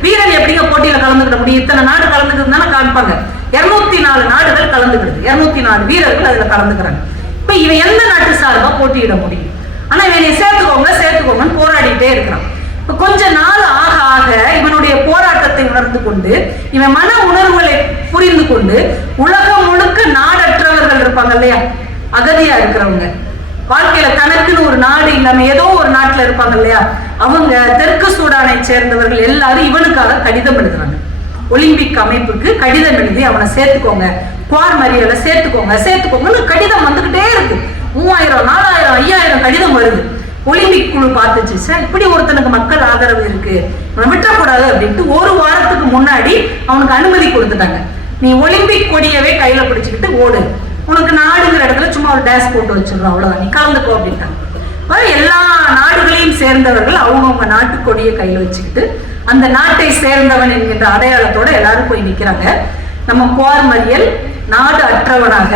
வீரன் எப்படிங்க போட்டியில கலந்துக்கிட முடியும்? இத்தனை நாடு கலந்துக்கிறதுனால காண்பாங்க, 204 நாடுகள் கலந்துக்கிறது, 204 வீரர்கள் அதுல கலந்துக்கிறாங்க. இப்ப இவன் எந்த நாட்டு சார்பா போட்டியிட முடியும்? ஆனா இவனை சேர்த்துக்கோங்க சேர்த்துக்கோங்கன்னு போராடிட்டே இருக்கிறான். இப்ப கொஞ்ச நாள் ஆக ஆக இவனுடைய போராட்டத்தை உணர்ந்து கொண்டு, இவன் மன உணர்வுகளை புரிந்து கொண்டு, உலகம் முழுக்க நாடற்றவர்கள் இருப்பாங்க இல்லையா, அகதியா இருக்கிறவங்க, வாழ்க்கையில தனக்குன்னு ஒரு நாடு இல்லாம ஏதோ ஒரு நாட்டுல இருப்பாங்க இல்லையா, அவங்க தெற்கு சூடானை சேர்ந்தவர்கள் எல்லாரும் இவனுக்காக கடிதம் எழுதுறாங்க. ஒலிம்பிக் அமைப்புக்கு கடிதம் எழுதி அவனை சேர்த்துக்கோங்க, குவார் மரியலை சேர்த்துக்கோங்க சேர்த்துக்கோங்கன்னு கடிதம் வந்துகிட்டே இருக்கு. 3000, 4000, 5000 கடிதம் வருது. ஒலிம்பிக் குழு பார்த்துச்சு, சார் இப்படி ஒருத்தனுக்கு மக்கள் ஆதரவு இருக்கு, விட்டக்கூடாது அப்படின்ட்டு ஒரு வாரத்துக்கு முன்னாடி அவனுக்கு அனுமதி கொடுத்துட்டாங்க. நீ ஒலிம்பிக் கொடியவே கையில பிடிச்சுக்கிட்டு ஓடு, உனக்கு நாடுங்கிற இடத்துல சும்மா ஒரு டேஷ் போட்டு வச்சிருக்கோம், அவ்வளவுதான், நீ கலந்துக்கோ அப்படின்ட்டாங்க. எல்லா நாடுகளையும் சேர்ந்தவர்கள் அவங்கவுங்க நாட்டு கொடியை கையில வச்சுக்கிட்டு அந்த நாட்டை சேர்ந்தவன் என்கின்ற அடையாளத்தோட எல்லாரும் போய் நிக்கிறாங்க. நம்ம குவார் மரியல் நாடு அற்றவனாக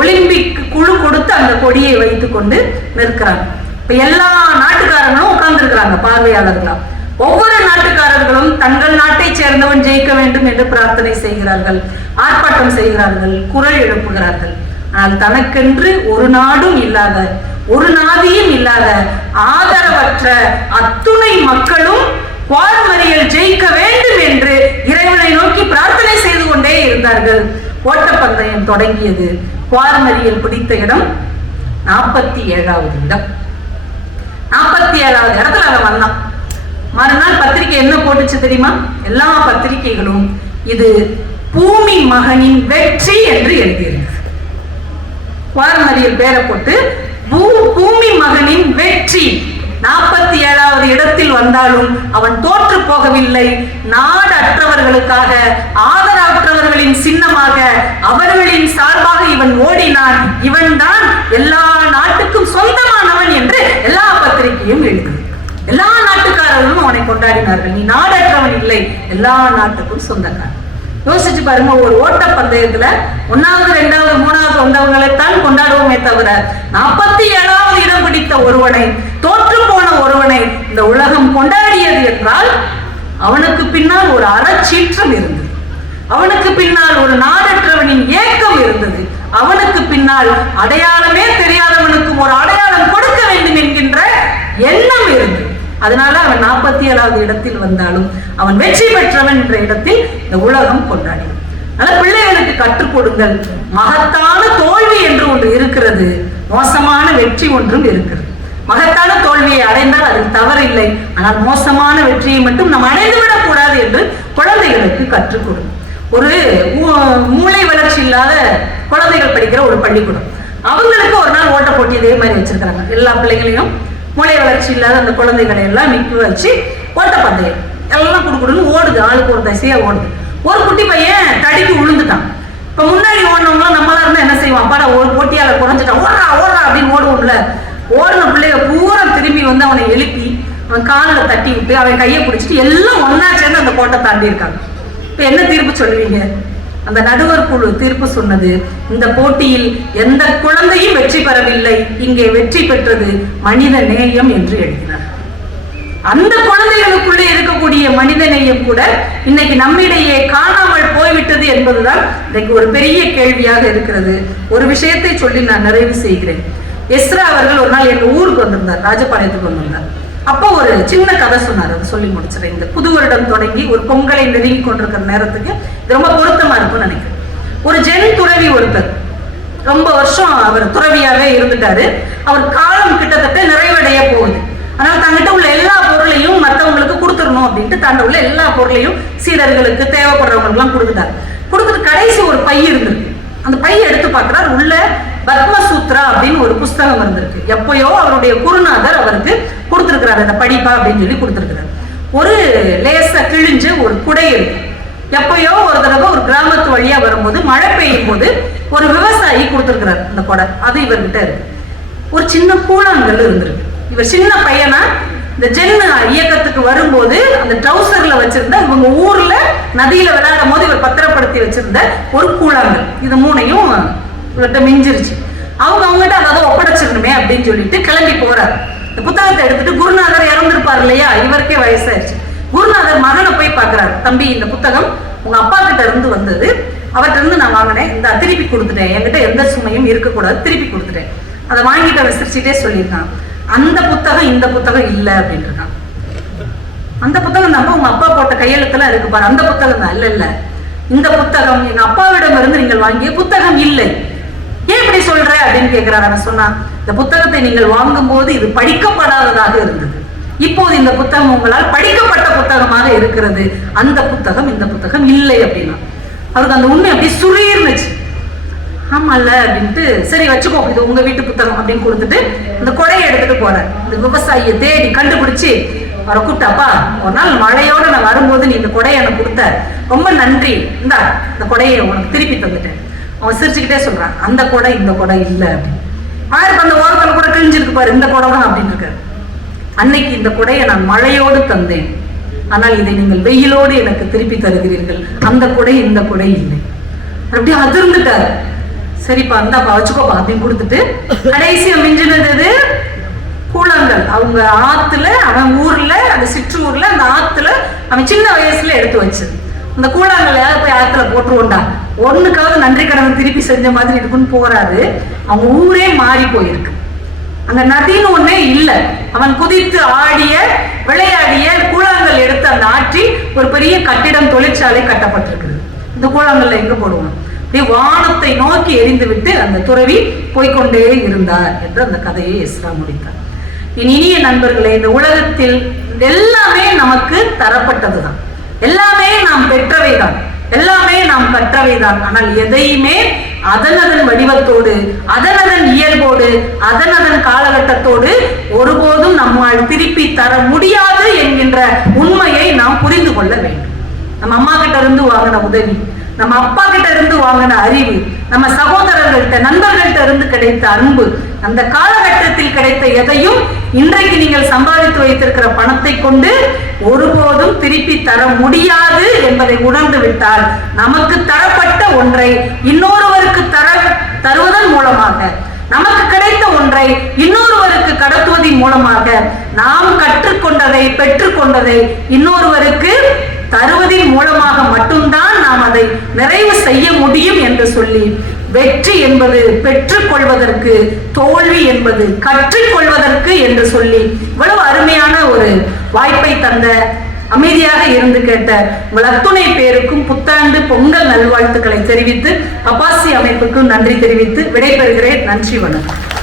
ஒலிம்பிக் குழு கொடுத்து அந்த கொடியை வைத்துக் கொண்டு நிற்கிறாங்க. இப்ப எல்லா நாட்டுக்காரங்களும் உட்கார்ந்து இருக்கிறாங்க பார்வையாளர்களா. ஒவ்வொரு நாட்டுக்காரர்களும் தங்கள் நாட்டை சேர்ந்தவன் ஜெயிக்க வேண்டும் என்று பிரார்த்தனை செய்கிறார்கள், ஆர்ப்பாட்டம் செய்கிறார்கள், குரல் எழுப்புகிறார்கள். ஆனால் தனக்கென்று ஒரு நாடும் இல்லாத, ஒரு நாதியும் இல்லாத ஆதரவற்ற அத்துணை மக்களும் குவார் மரியல் ஜெயிக்க வேண்டும் என்று இறைவனை நோக்கி பிரார்த்தனை செய்து கொண்டே இருந்தார்கள். ஓட்டப்பந்தயம் தொடங்கியது. குவார் மரியல் பிடித்த இடம் 47வது இடம். 47வது இடத்துல அவன் வந்தான். மறுநாள் பத்திரிகை என்ன போட்டுச்சு தெரியுமா? எல்லா பத்திரிகைகளும் இது பூமி மகனின் வெற்றி என்று எழுதியிருந்தது. குவார் மரியல் பேரை போட்டு பூமி மகனின் வெற்றி, 47வது இடத்தில் வந்தாலும் அவன் தோற்று போகவில்லை. நாடற்றவர்களுக்காக, ஆதரவற்றவர்களின் சின்னமாக, அவர்களின் சார்பாக இவன் ஓடினான். இவன் தான் எல்லா நாட்டுக்கும் சொந்தமானவன் என்று எல்லா பத்திரிகையும் எழுது. எல்லா நாட்டுக்காரர்களும் அவனை கொண்டாடினார்கள். நீ நாடற்றவன் இல்லை, எல்லா நாட்டுக்கும் சொந்தக்காரன். யோசிச்சு பாருங்க, ஒரு ஓட்ட பந்தயத்துல 1வது 2வது 3வது வந்தவங்களைத்தான் கொண்டாடுவோமே தவிர 47வது இடம் பிடித்த ஒருவனை, தோற்று போன ஒருவனை இந்த உலகம் கொண்டாடியது என்றால் அவனுக்கு பின்னால் ஒரு அறச்சீற்றம் இருந்தது. அவனுக்கு பின்னால் ஒரு நாடற்றவன் பெற்றவனின் ஏக்கம் இருந்தது. அவனுக்கு பின்னால் அடையாளமே தெரியாதவனுக்கும் ஒரு அடையாளம் கொடுக்க வேண்டும் என்கின்ற எண்ணம் இருந்தது. அதனால அவன் 47வது இடத்தில் வந்தாலும் அவன் வெற்றி பெற்றவன் என்ற இடத்தில் இந்த உலகம் கொண்டாடியது. அதனால பிள்ளைகளுக்கு கற்றுக் கொடுங்கள். மகத்தான தோல்வி என்று ஒன்று இருக்கிறது, மோசமான வெற்றி ஒன்றும் இருக்கிறது. மகத்தான தோல்வியை அடைந்தால் அதில் தவறில்லை, ஆனால் மோசமான வெற்றியை மட்டும் நாம் அடைந்துவிடக் கூடாது என்று குழந்தைகளுக்கு கற்றுக் கொடுங்கள். ஒரு மூளை வளர்ச்சி இல்லாத குழந்தைகள் படிக்கிற ஒரு பள்ளிக்கூடம், அவங்களுக்கு ஒரு நாள் ஓட்ட போட்டி இதே மாதிரி வச்சிருக்காங்க. எல்லா பிள்ளைகளையும் மூளை வளர்ச்சி இல்லாத அந்த குழந்தைகளை எல்லாம் நிற்க வச்சு ஓட்டப்பந்தயம் எல்லாம் குடுக்குடுன்னு ஓடுது, ஆளுக்கு ஒரு தசையா ஓடுது. ஒரு குட்டி பையன் தடிக்கு விழுந்துட்டான். இப்ப முன்னாடி ஓடினவங்களாம் நம்மளா இருந்தா என்ன செய்வான், அப்பாடா ஒரு போட்டியாளர் குறைஞ்சிட்டான், ஓடுறா ஓடுறா அப்படின்னு ஓடுவோம்ல. ஓடின பிள்ளைங்க பூரா திரும்பி வந்து அவனை எழுப்பி அவன் காலில் தட்டி விட்டு அவன் கையை பிடிச்சிட்டு எல்லாம் ஒன்னா சேர்ந்து அந்த கோட்டை தாண்டி இருக்காங்க. இப்ப என்ன தீர்ப்பு சொல்லுவீங்க? அந்த நடுவர் குழு தீர்ப்பு சொன்னது, இந்த போட்டியில் எந்த குழந்தையும் வெற்றி பெறவில்லை, இங்கே வெற்றி பெற்றது மனித நேயம் என்று எழுதினார். அந்த குழந்தைகளுக்குள்ளே இருக்கக்கூடிய மனித நேயம் கூட இன்னைக்கு நம்மிடையே காணாமல் போய்விட்டது என்பதுதான் இன்னைக்கு ஒரு பெரிய கேள்வியாக இருக்கிறது. ஒரு விஷயத்தை சொல்லி நான் நிறைவு செய்கிறேன். எஸ்ரா அவர்கள் ஒரு நாள் எங்க ஊருக்கு வந்திருந்தார், ராஜபாளையத்துக்கு வந்திருந்தார். அப்போ ஒரு சின்ன கதை சொன்னார், அதை சொல்லி முடிச்சிடறேன். இந்த புது வருடம் தொடங்கி ஒரு பொங்கலை நெருங்கி கொண்டிருக்கிற நேரத்துக்கு இது ரொம்ப பொருத்தமா இருக்கும்னு நினைக்கிறேன். ஒரு ஜென் துறவி ஒருத்தர் ரொம்ப வருஷம் அவர் துறவியாவே இருந்துட்டாரு. அவர் காலம் கிட்டத்தட்ட நிறைவடைய போகுது. அதனால தங்கிட்ட உள்ள எல்லா பொருளையும் மற்றவங்களுக்கு கொடுத்துடணும் அப்படின்ட்டு தன்னை உள்ள எல்லா பொருளையும் சீடர்களுக்கு தேவைப்படுறவங்களுக்கு எல்லாம் கொடுத்துட்டாரு. கொடுத்துட்டு கடைசி ஒரு பை இருந்திருக்கு. அந்த பையை எடுத்து பார்க்கிறார், உள்ள பத்மசூத்ரா அப்படின்னு ஒரு புஸ்தகம் இருந்திருக்கு. எப்பயோ அவருடைய குருநாதர் அவருக்கு கொடுத்திருக்கிறார், அந்த படிப்பா அப்படின்னு சொல்லி கொடுத்திருக்கிறார். ஒரு லேச கிழிஞ்ச ஒரு குடை இருக்கு. எப்பயோ ஒரு தடவை ஒரு கிராமத்து வழியா வரும்போது மழை பெய்யும் போது ஒரு விவசாயி கொடுத்திருக்கிறார் அந்த குடை, அது இவர்கிட்ட இருக்கு. ஒரு சின்ன கூழாங்கல் இருந்திருக்கு. இவர் சின்ன பையனா இந்த ஜென் இயக்கத்துக்கு வரும்போது அந்த ட்ரௌசர்ல வச்சிருந்த இவங்க ஊர்ல நதியில விளையாடும் போது இவர் பத்திரப்படுத்தி வச்சிருந்த ஒரு கூழாங்கல், இது மூணையும் இவர்கிட்ட மிஞ்சிருச்சு. அவங்ககிட்ட அதாவது ஒப்படைச்சிடணுமே அப்படின்னு சொல்லிட்டு கிளம்பி போறாரு. இந்த புத்தகத்தை எடுத்துட்டு குருநாதர் இறந்திருப்பார் இல்லையா, இவருக்கே வயசாயிருச்சு. குருநாதர் மகனை போய் பாக்குறாரு, தம்பி இந்த புத்தகம் உங்க அப்பா கிட்ட இருந்து வந்தது, அவர்கிட்ட இருந்து நான் வாங்கினேன், இந்த திருப்பி கொடுத்துட்டேன், என்கிட்ட எந்த சுமையும் இருக்கக்கூடாது, திருப்பி கொடுத்துட்டேன். அதை வாங்கிட்ட விசிரிச்சுட்டே சொல்லியிருக்கான், அந்த புத்தகம் இந்த புத்தகம் இல்லை அப்படின்னு இருக்கான். அந்த புத்தகம் தான் உங்க அப்பா போட்ட கையெழுத்துல இருக்கு பாரு, அந்த புத்தகம் தான். இல்ல இல்ல, இந்த புத்தகம் எங்க அப்பாவிடம் இருந்து நீங்கள் வாங்கிய புத்தகம் இல்லை. ஏன் இப்படி சொல்ற அப்படின்னு கேட்கிறார். அவன் சொன்னான், இந்த புத்தகத்தை நீங்கள் வாங்கும் போது இது படிக்கப்படாததாக இருந்தது, இப்போது இந்த புத்தகம் உங்களால் படிக்கப்பட்ட புத்தகமாக இருக்கிறது, அந்த புத்தகம் இந்த புத்தகம் இல்லை அப்படின்னா. அவருக்கு அந்த உண்மை அப்படி சுரீர்னுச்சு. ஆமால்ல அப்படின்ட்டு சரி வச்சுக்கோ, இது உங்க வீட்டு புத்தகம் அப்படின்னு கொடுத்துட்டு இந்த கொடையை எடுத்துட்டு போறாரு. இந்த விவசாயியை தேடி கண்டுபிடிச்சு அவரை கூப்பிட்டாப்பா, ஒரு நாள் மழையோட நான் வரும்போது நீ இந்த கொடையை எனக்கு கொடுத்த, ரொம்ப நன்றி, இந்த கொடையை உனக்கு திருப்பி தந்துட்டேன். அவன் சிரிச்சுக்கிட்டே சொல்றான், அந்த கொடை இந்த கொடை இல்லை அப்படின்னு. ஆயிரம் அந்த ஓரத்தில் கூட கிழிஞ்சிருக்கு பாரு, இந்த கொடை தான் அப்படின்னு இருக்காரு. அன்னைக்கு இந்த கொடையை நான் மழையோடு தந்தேன், ஆனால் இதை நீங்கள் வெயிலோடு எனக்கு திருப்பி தருகிறீர்கள், அந்த கொடை இந்த கொடை இல்லை. அப்படியே அதிர்ந்துட்டாரு. சரிப்பா இந்தாப்பா வச்சுக்கோப்பா அப்படின்னு கொடுத்துட்டு கடைசியா மிஞ்சினது கூழாங்கல். அவங்க ஆத்துல, அவன் ஊர்ல, அந்த சிற்றூர்ல அந்த ஆத்துல அவன் சின்ன வயசுல எடுத்து வச்சது. அந்த கூழாங்கல் யாரும் போய் ஆத்துல போட்டுருவோண்டா, ஒண்ணுக்காவது நன்றி கடன் திருப்பி செஞ்ச மாதிரி இருக்குன்னு போறாரு. அவங்க ஊரே மாறி போயிருக்கு. அங்க நதின்னு ஒண்ணே இல்லை. அவன் குதித்து ஆடிய விளையாடிய கூழாங்கல் எடுத்து அந்த ஆற்றி ஒரு பெரிய கட்டிடம், தொழிற்சாலை கட்டப்பட்டிருக்குது. இந்த கூழாங்கல்ல எங்க போடுவான்? அப்படியே வானத்தை நோக்கி எரிந்து விட்டு அந்த துறவி போய்கொண்டே இருந்தார் என்று அந்த கதையை எஸ்ரா முடித்தார். இனிய நண்பர்களே, இந்த உலகத்தில் எல்லாமே நமக்கு தரப்பட்டதுதான், எல்லாமே நாம் பெற்றவைதான், எல்லாமே நாம் கற்றவைதான். ஆனால் எதையுமே அதனதன் வடிவத்தோடு, அதனதன் இயல்போடு, அதனதன் காலகட்டத்தோடு ஒருபோதும் நம்மால் திருப்பி தர முடியாது என்கின்ற உண்மையை நாம் புரிந்து கொள்ள வேண்டும். நம்ம அம்மா கிட்ட இருந்து வாங்கின உதவி, நம்ம அப்பா கிட்ட இருந்து வாங்கின அறிவு, நம்ம சகோதரர்கள்ட்ட நண்பர்கள்ட்ட இருந்து கிடைத்த அன்பு, அந்த காலகட்டத்தில் கிடைத்த எதையும் இன்றைக்கு நீங்கள் சம்பாதித்து வைத்திருக்கிற பணத்தை கொண்டு ஒருபோதும் திருப்பி தர முடியாது என்பதை உணர்ந்து விட்டால், நமக்கு தரப்பட்ட ஒன்றை இன்னொருவருக்கு தருவதன் மூலமாக, நமக்கு கிடைத்த ஒன்றை இன்னொருவருக்கு கடத்துவதன் மூலமாக, நாம் கற்றுக்கொண்டதை பெற்றுக்கொண்டதை இன்னொருவருக்கு தருவதின் மூலமாக மட்டும்தான் நாம் அதை நிறைவு செய்ய முடியும் என்று சொல்லி, வெற்றி என்பது பெற்றுக் கொள்வதற்கு, தோல்வி என்பது கற்றுக்கொள்வதற்கு என்று சொல்லி இவ்வளவு அருமையான ஒரு வாய்ப்பை தந்த, அமைதியாக இருந்து கேட்ட உங்கள் அத்துணை பேருக்கும் புத்தாண்டு பொங்கல் நல்வாழ்த்துக்களை தெரிவித்து, அப்பாசி அமைப்புக்கும் நன்றி தெரிவித்து விடைபெறுகிறேன். நன்றி, வணக்கம்.